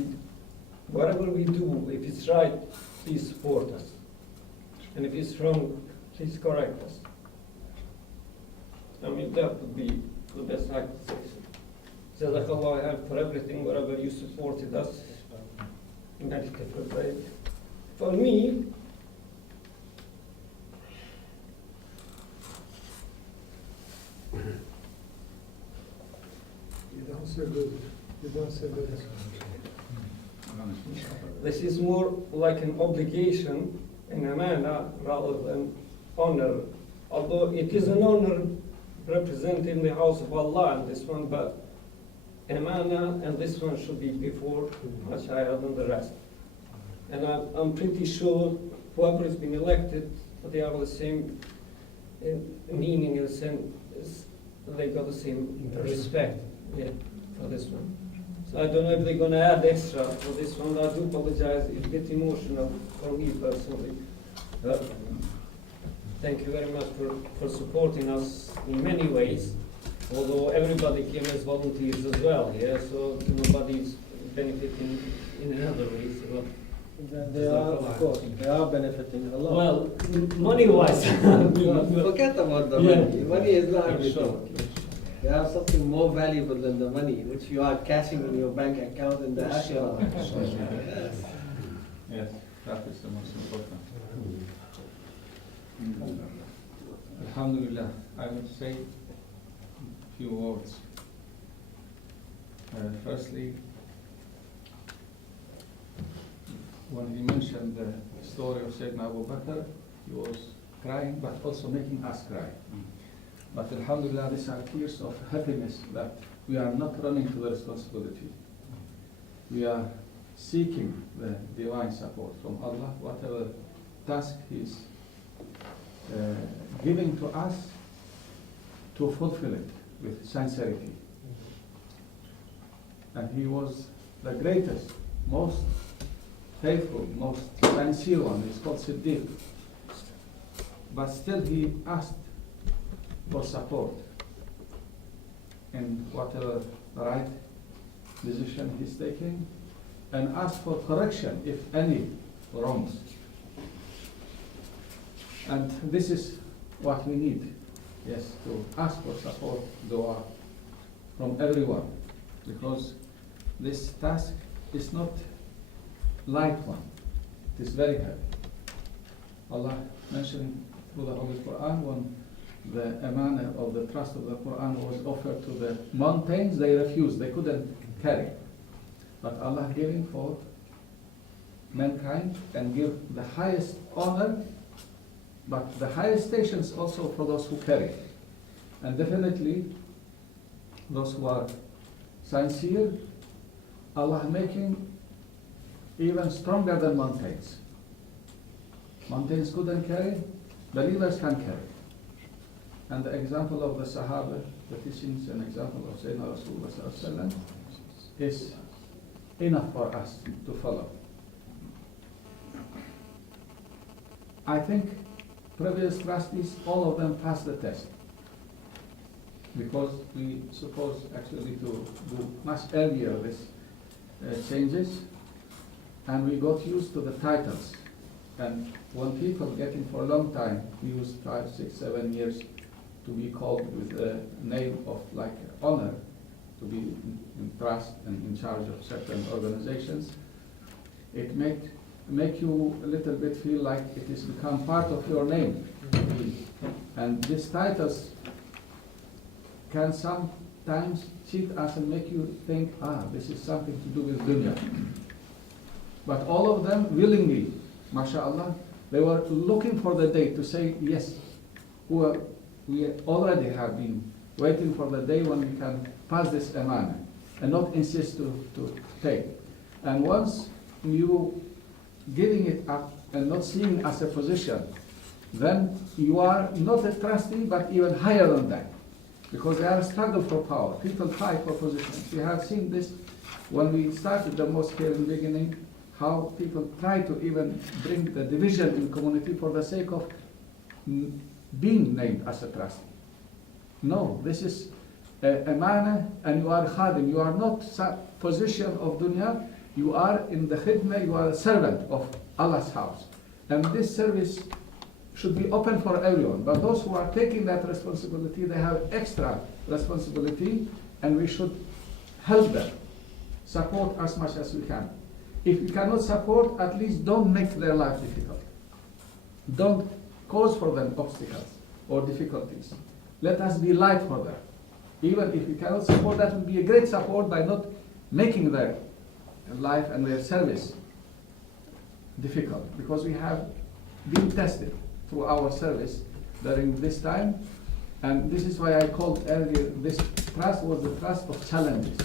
Whatever we do, if it's right, please support us. And if it's wrong, please correct us. I mean, that would be the best I could say. Jazakallah khair for everything, wherever you supported us in many different ways. For me, You don't say good. You don't say good. this is more like an obligation, an amana, rather than honor. Although it is an honor representing the house of Allah in this one, but amana and this one should be before much higher than the rest. And I'm pretty sure whoever has been elected, they are the same meaning and they got the same respect for this one. So I don't know if they're going to add extra for this one. I do apologize. It gets emotional for me personally. Thank you very much for supporting us in many ways. Although everybody came as volunteers as well, so nobody's benefiting in another way. So They are, of course, they are benefiting a lot. well, money-wise, Forget about the money. Money is not Yeah, everything. sure. You have something more valuable than the money, which you are cashing in your bank account in the Akhirah. Yes, that is the most important. Alhamdulillah, I would say a few words. Firstly, when he mentioned the story of Sayyidina Abu Bakr, he was crying, but also making us cry. But Alhamdulillah, these are tears of happiness that we are not running to the responsibility. We are seeking the divine support from Allah, whatever task He's giving to us, to fulfill it with sincerity. And he was the greatest, most faithful, most sincere one. He's called Zgjedhjet. But still he asked for support in whatever right decision he's taking, and asked for correction if any wrongs. And this is what we need, yes, to ask for support, dua, from everyone, because this task is not light one, it is very heavy. Allah mentioning through the Holy Quran, when the amana of the trust of the Quran was offered to the mountains, they refused, they couldn't carry. But Allah giving for mankind and give the highest honor, but the highest stations also for those who carry. And definitely those who are sincere, Allah making even stronger than mountains. Mountains couldn't carry, believers can carry. And the example of the Sahaba, the teachings and example of Sayyidina Rasulullah is enough for us to follow. I think previous trustees, all of them passed the test, because we supposed actually to do much earlier these changes, and we got used to the titles. And when people getting for a long time, use 5, 6, 7 years to be called with a name of like honor, to be in trust and in charge of certain organizations, it make you a little bit feel like it has become part of your name. And these titles can sometimes cheat us and make you think, this is something to do with dunya. But all of them willingly, mashallah, They were looking for the day to say, yes, we already have been waiting for the day when we can pass this amana and not insist to take. And once you giving it up and not seeing as a position, then you are not a trustee, but even higher than that. Because they are a struggle for power. People fight for positions. We have seen this when we started the mosque here in the beginning, how people try to even bring the division in the community for the sake of being named as a trustee. No, this is a manner, and you are khadim. You are not position of dunya. You are in the khidmah. You are a servant of Allah's house, and this service should be open for everyone. But those who are taking that responsibility, they have extra responsibility, and we should help them, support as much as we can. If you cannot support, at least don't make their life difficult. Don't cause for them obstacles or difficulties. Let us be light for them. Even if you cannot support, that would be a great support by not making their life and their service difficult, because we have been tested through our service during this time, and this is why I called earlier this trust was the trust of challenges.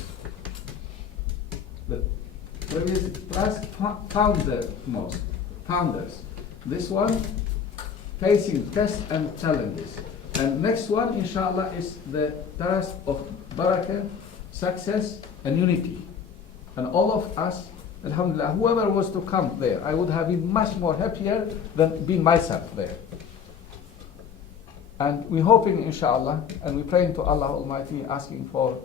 The previous trust founders. This one facing tests and challenges. And next one, inshallah, is the trust of barakah, success, and unity. And all of us, alhamdulillah, whoever was to come there, I would have been much more happier than being myself there. And we're hoping, inshallah, and we're praying to Allah Almighty, asking for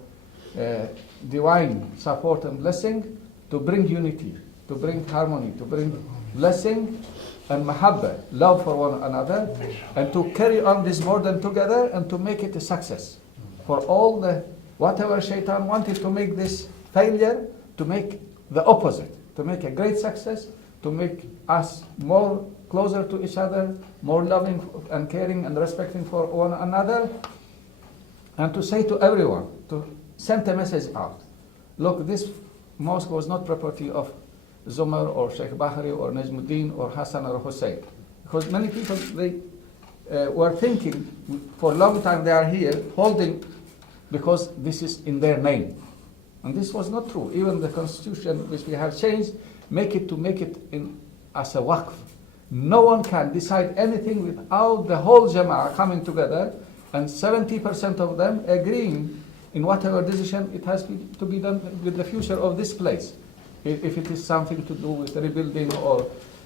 divine support and blessing to bring unity, to bring harmony, to bring blessing and mahabba, love for one another, and to carry on this burden together and to make it a success. For all the, whatever shaitan wanted to make this failure, to make the opposite, to make a great success, to make us more closer to each other, more loving and caring and respecting for one another, and to say to everyone, to send a message out. Look, this mosque was not property of Zumar or Sheikh Bahri or Najmuddin or Hassan or Hussein. Because many people, they were thinking for a long time they are here holding because this is in their name. And this was not true. Even the constitution which we have changed, make it in as a waqf. No one can decide anything without the whole Jama'ah coming together and 70% of them agreeing in whatever decision it has to be done with the future of this place. If it is something to do with rebuilding or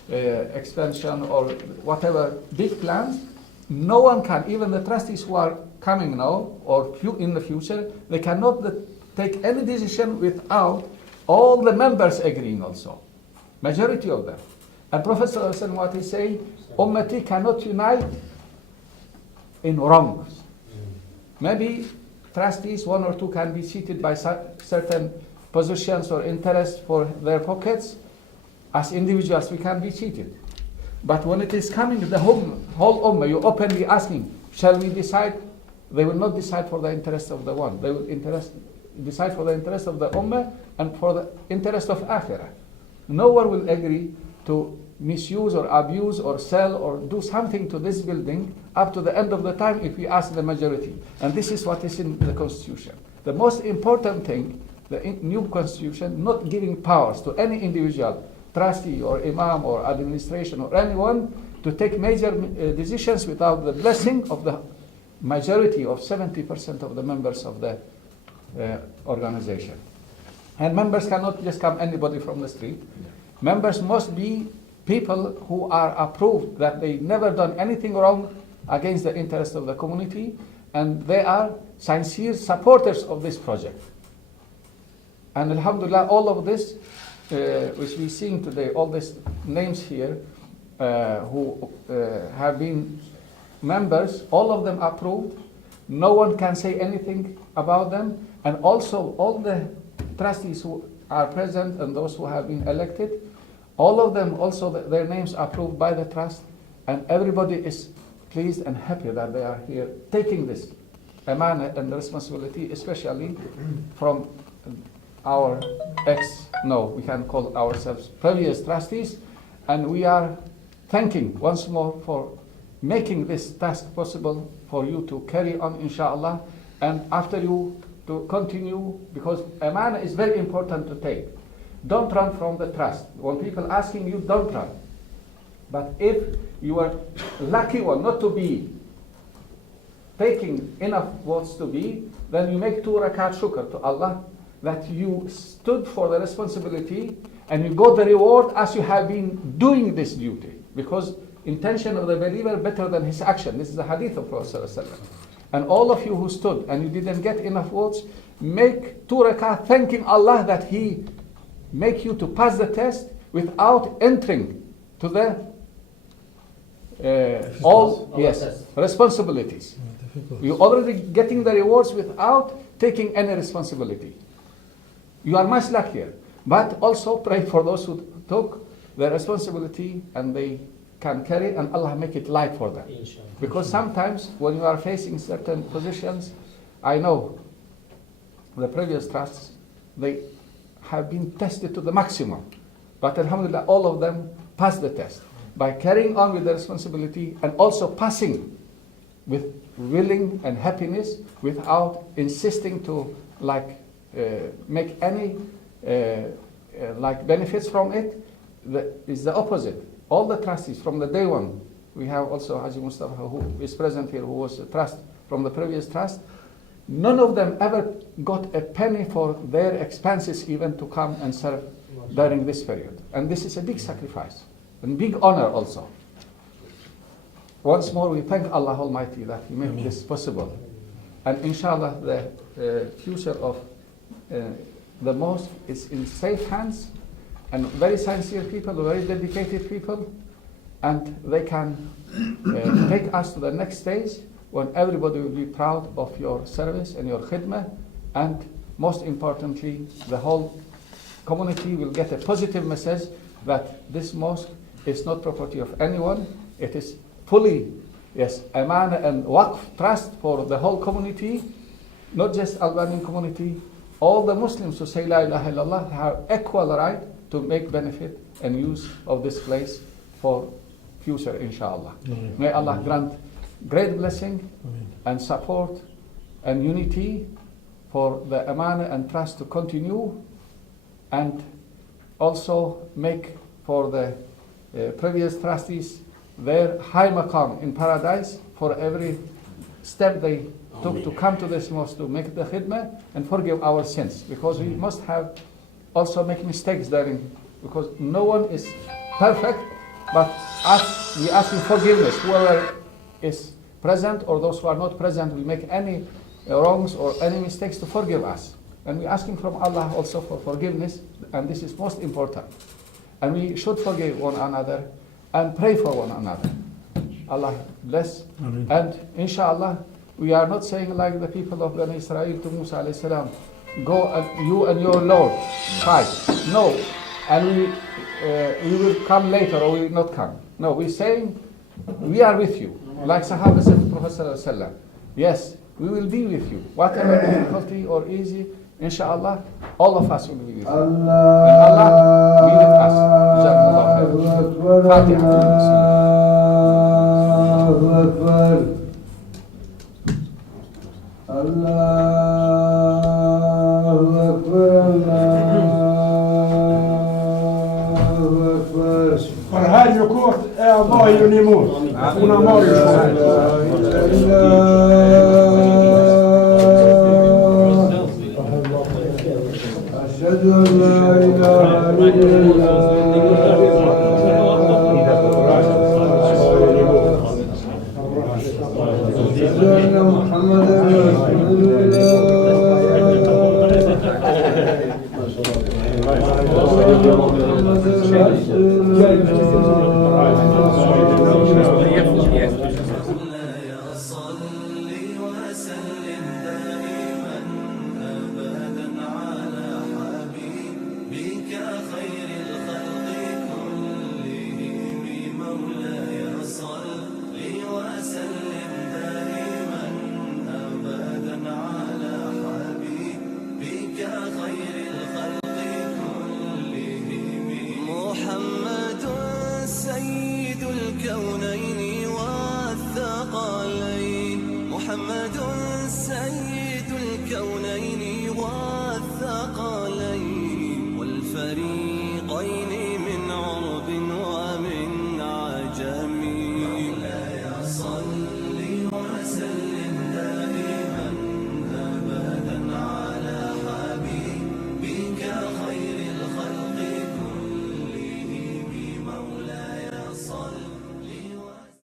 expansion or whatever big plans, no one can, even the trustees who are coming now or in the future, they cannot take any decision without all the members agreeing also, majority of them. And Prophet ﷺ, what he say, Ummati cannot unite in wrongs. Maybe trustees, one or two can be seated by certain positions or interests for their pockets. As individuals, we can be cheated. But when it is coming to the whole ummah, you openly asking, shall we decide? They will not decide for the interest of the one. They will decide for the interest of the ummah and for the interest of akhirah. No one will agree to misuse or abuse or sell or do something to this building up to the end of the time if we ask the majority. And this is what is in the constitution. The most important thing, the new constitution, not giving powers to any individual, trustee or imam or administration or anyone to take major decisions without the blessing of the majority of 70% of the members of the organization. And members cannot just come anybody from the street. Members must be people who are approved that they never done anything wrong against the interest of the community, and they are sincere supporters of this project. And alhamdulillah, all of this, which we're seeing today, all these names here who have been members, all of them approved. No one can say anything about them. And also all the trustees who are present and those who have been elected, all of them also their names approved by the trust, and everybody is pleased and happy that they are here taking this amana and responsibility, especially from our we can call ourselves previous trustees, and we are thanking once more for making this task possible for you to carry on, inshallah, and after you to continue, because amana is very important to take. Don't run from the trust. When people asking you, don't run. But if you are lucky one not to be taking enough votes to be, then you make 2 rakat shukr to Allah that you stood for the responsibility and you got the reward as you have been doing this duty. Because intention of the believer better than his action. This is the hadith of Prophet ﷺ. And all of you who stood and you didn't get enough votes, make 2 rakat thanking Allah that He make you to pass the test without entering to the responsibilities. You already getting the rewards without taking any responsibility. You are much luckier. But also pray for those who took the responsibility and they can carry, and Allah make it light for them. Because sometimes when you are facing certain positions, I know the previous trusts, they have been tested to the maximum. But alhamdulillah, all of them passed the test by carrying on with the responsibility and also passing with willing and happiness without insisting to make any benefits from it. Is the opposite. All the trustees from the day one, we have also Haji Mustafa who is present here, who was a trust from the previous trust. None of them ever got a penny for their expenses even to come and serve during this period. And this is a big sacrifice and big honor also. Once more we thank Allah Almighty that He made this possible. And inshallah the future of the mosque is in safe hands, and very sincere people, very dedicated people, and they can take us to the next stage when everybody will be proud of your service and your khidmah, and most importantly, the whole community will get a positive message that this mosque is not property of anyone. It is fully, amana and waqf trust for the whole community, not just Albanian community. All the Muslims who say La ilaha illallah have equal right to make benefit and use of this place for future, inshallah. May Allah grant great blessing and support and unity for the amana and trust to continue, and also make for the previous trustees their high maqam in paradise for every step they took to come to this mosque to make the khidmah, and forgive our sins, because we must have also make mistakes therein, because no one is perfect, but we ask in forgiveness. Whoever is present or those who are not present will make any wrongs or any mistakes to forgive us. And we asking from Allah also for forgiveness, and this is most important. And we should forgive one another and pray for one another. Allah bless. Amen. And inshallah, we are not saying like the people of Bani Israel to Musa alayhi salam, go you and your Lord fight. No, and we will come later or we will not come. No, we're saying we are with you. Like Sahaba said to Prophet sallallahu alaihi wasallam, yes, we will be with you. Whatever difficulty or easy, inshallah, all of us will be with you. And Allah be with us. Fatiha. Për hajë kohët e Allah ju një mund. Una marë Ashhadu an la ilaha illallah Muhammadan محمد سيد محمد سيد الكون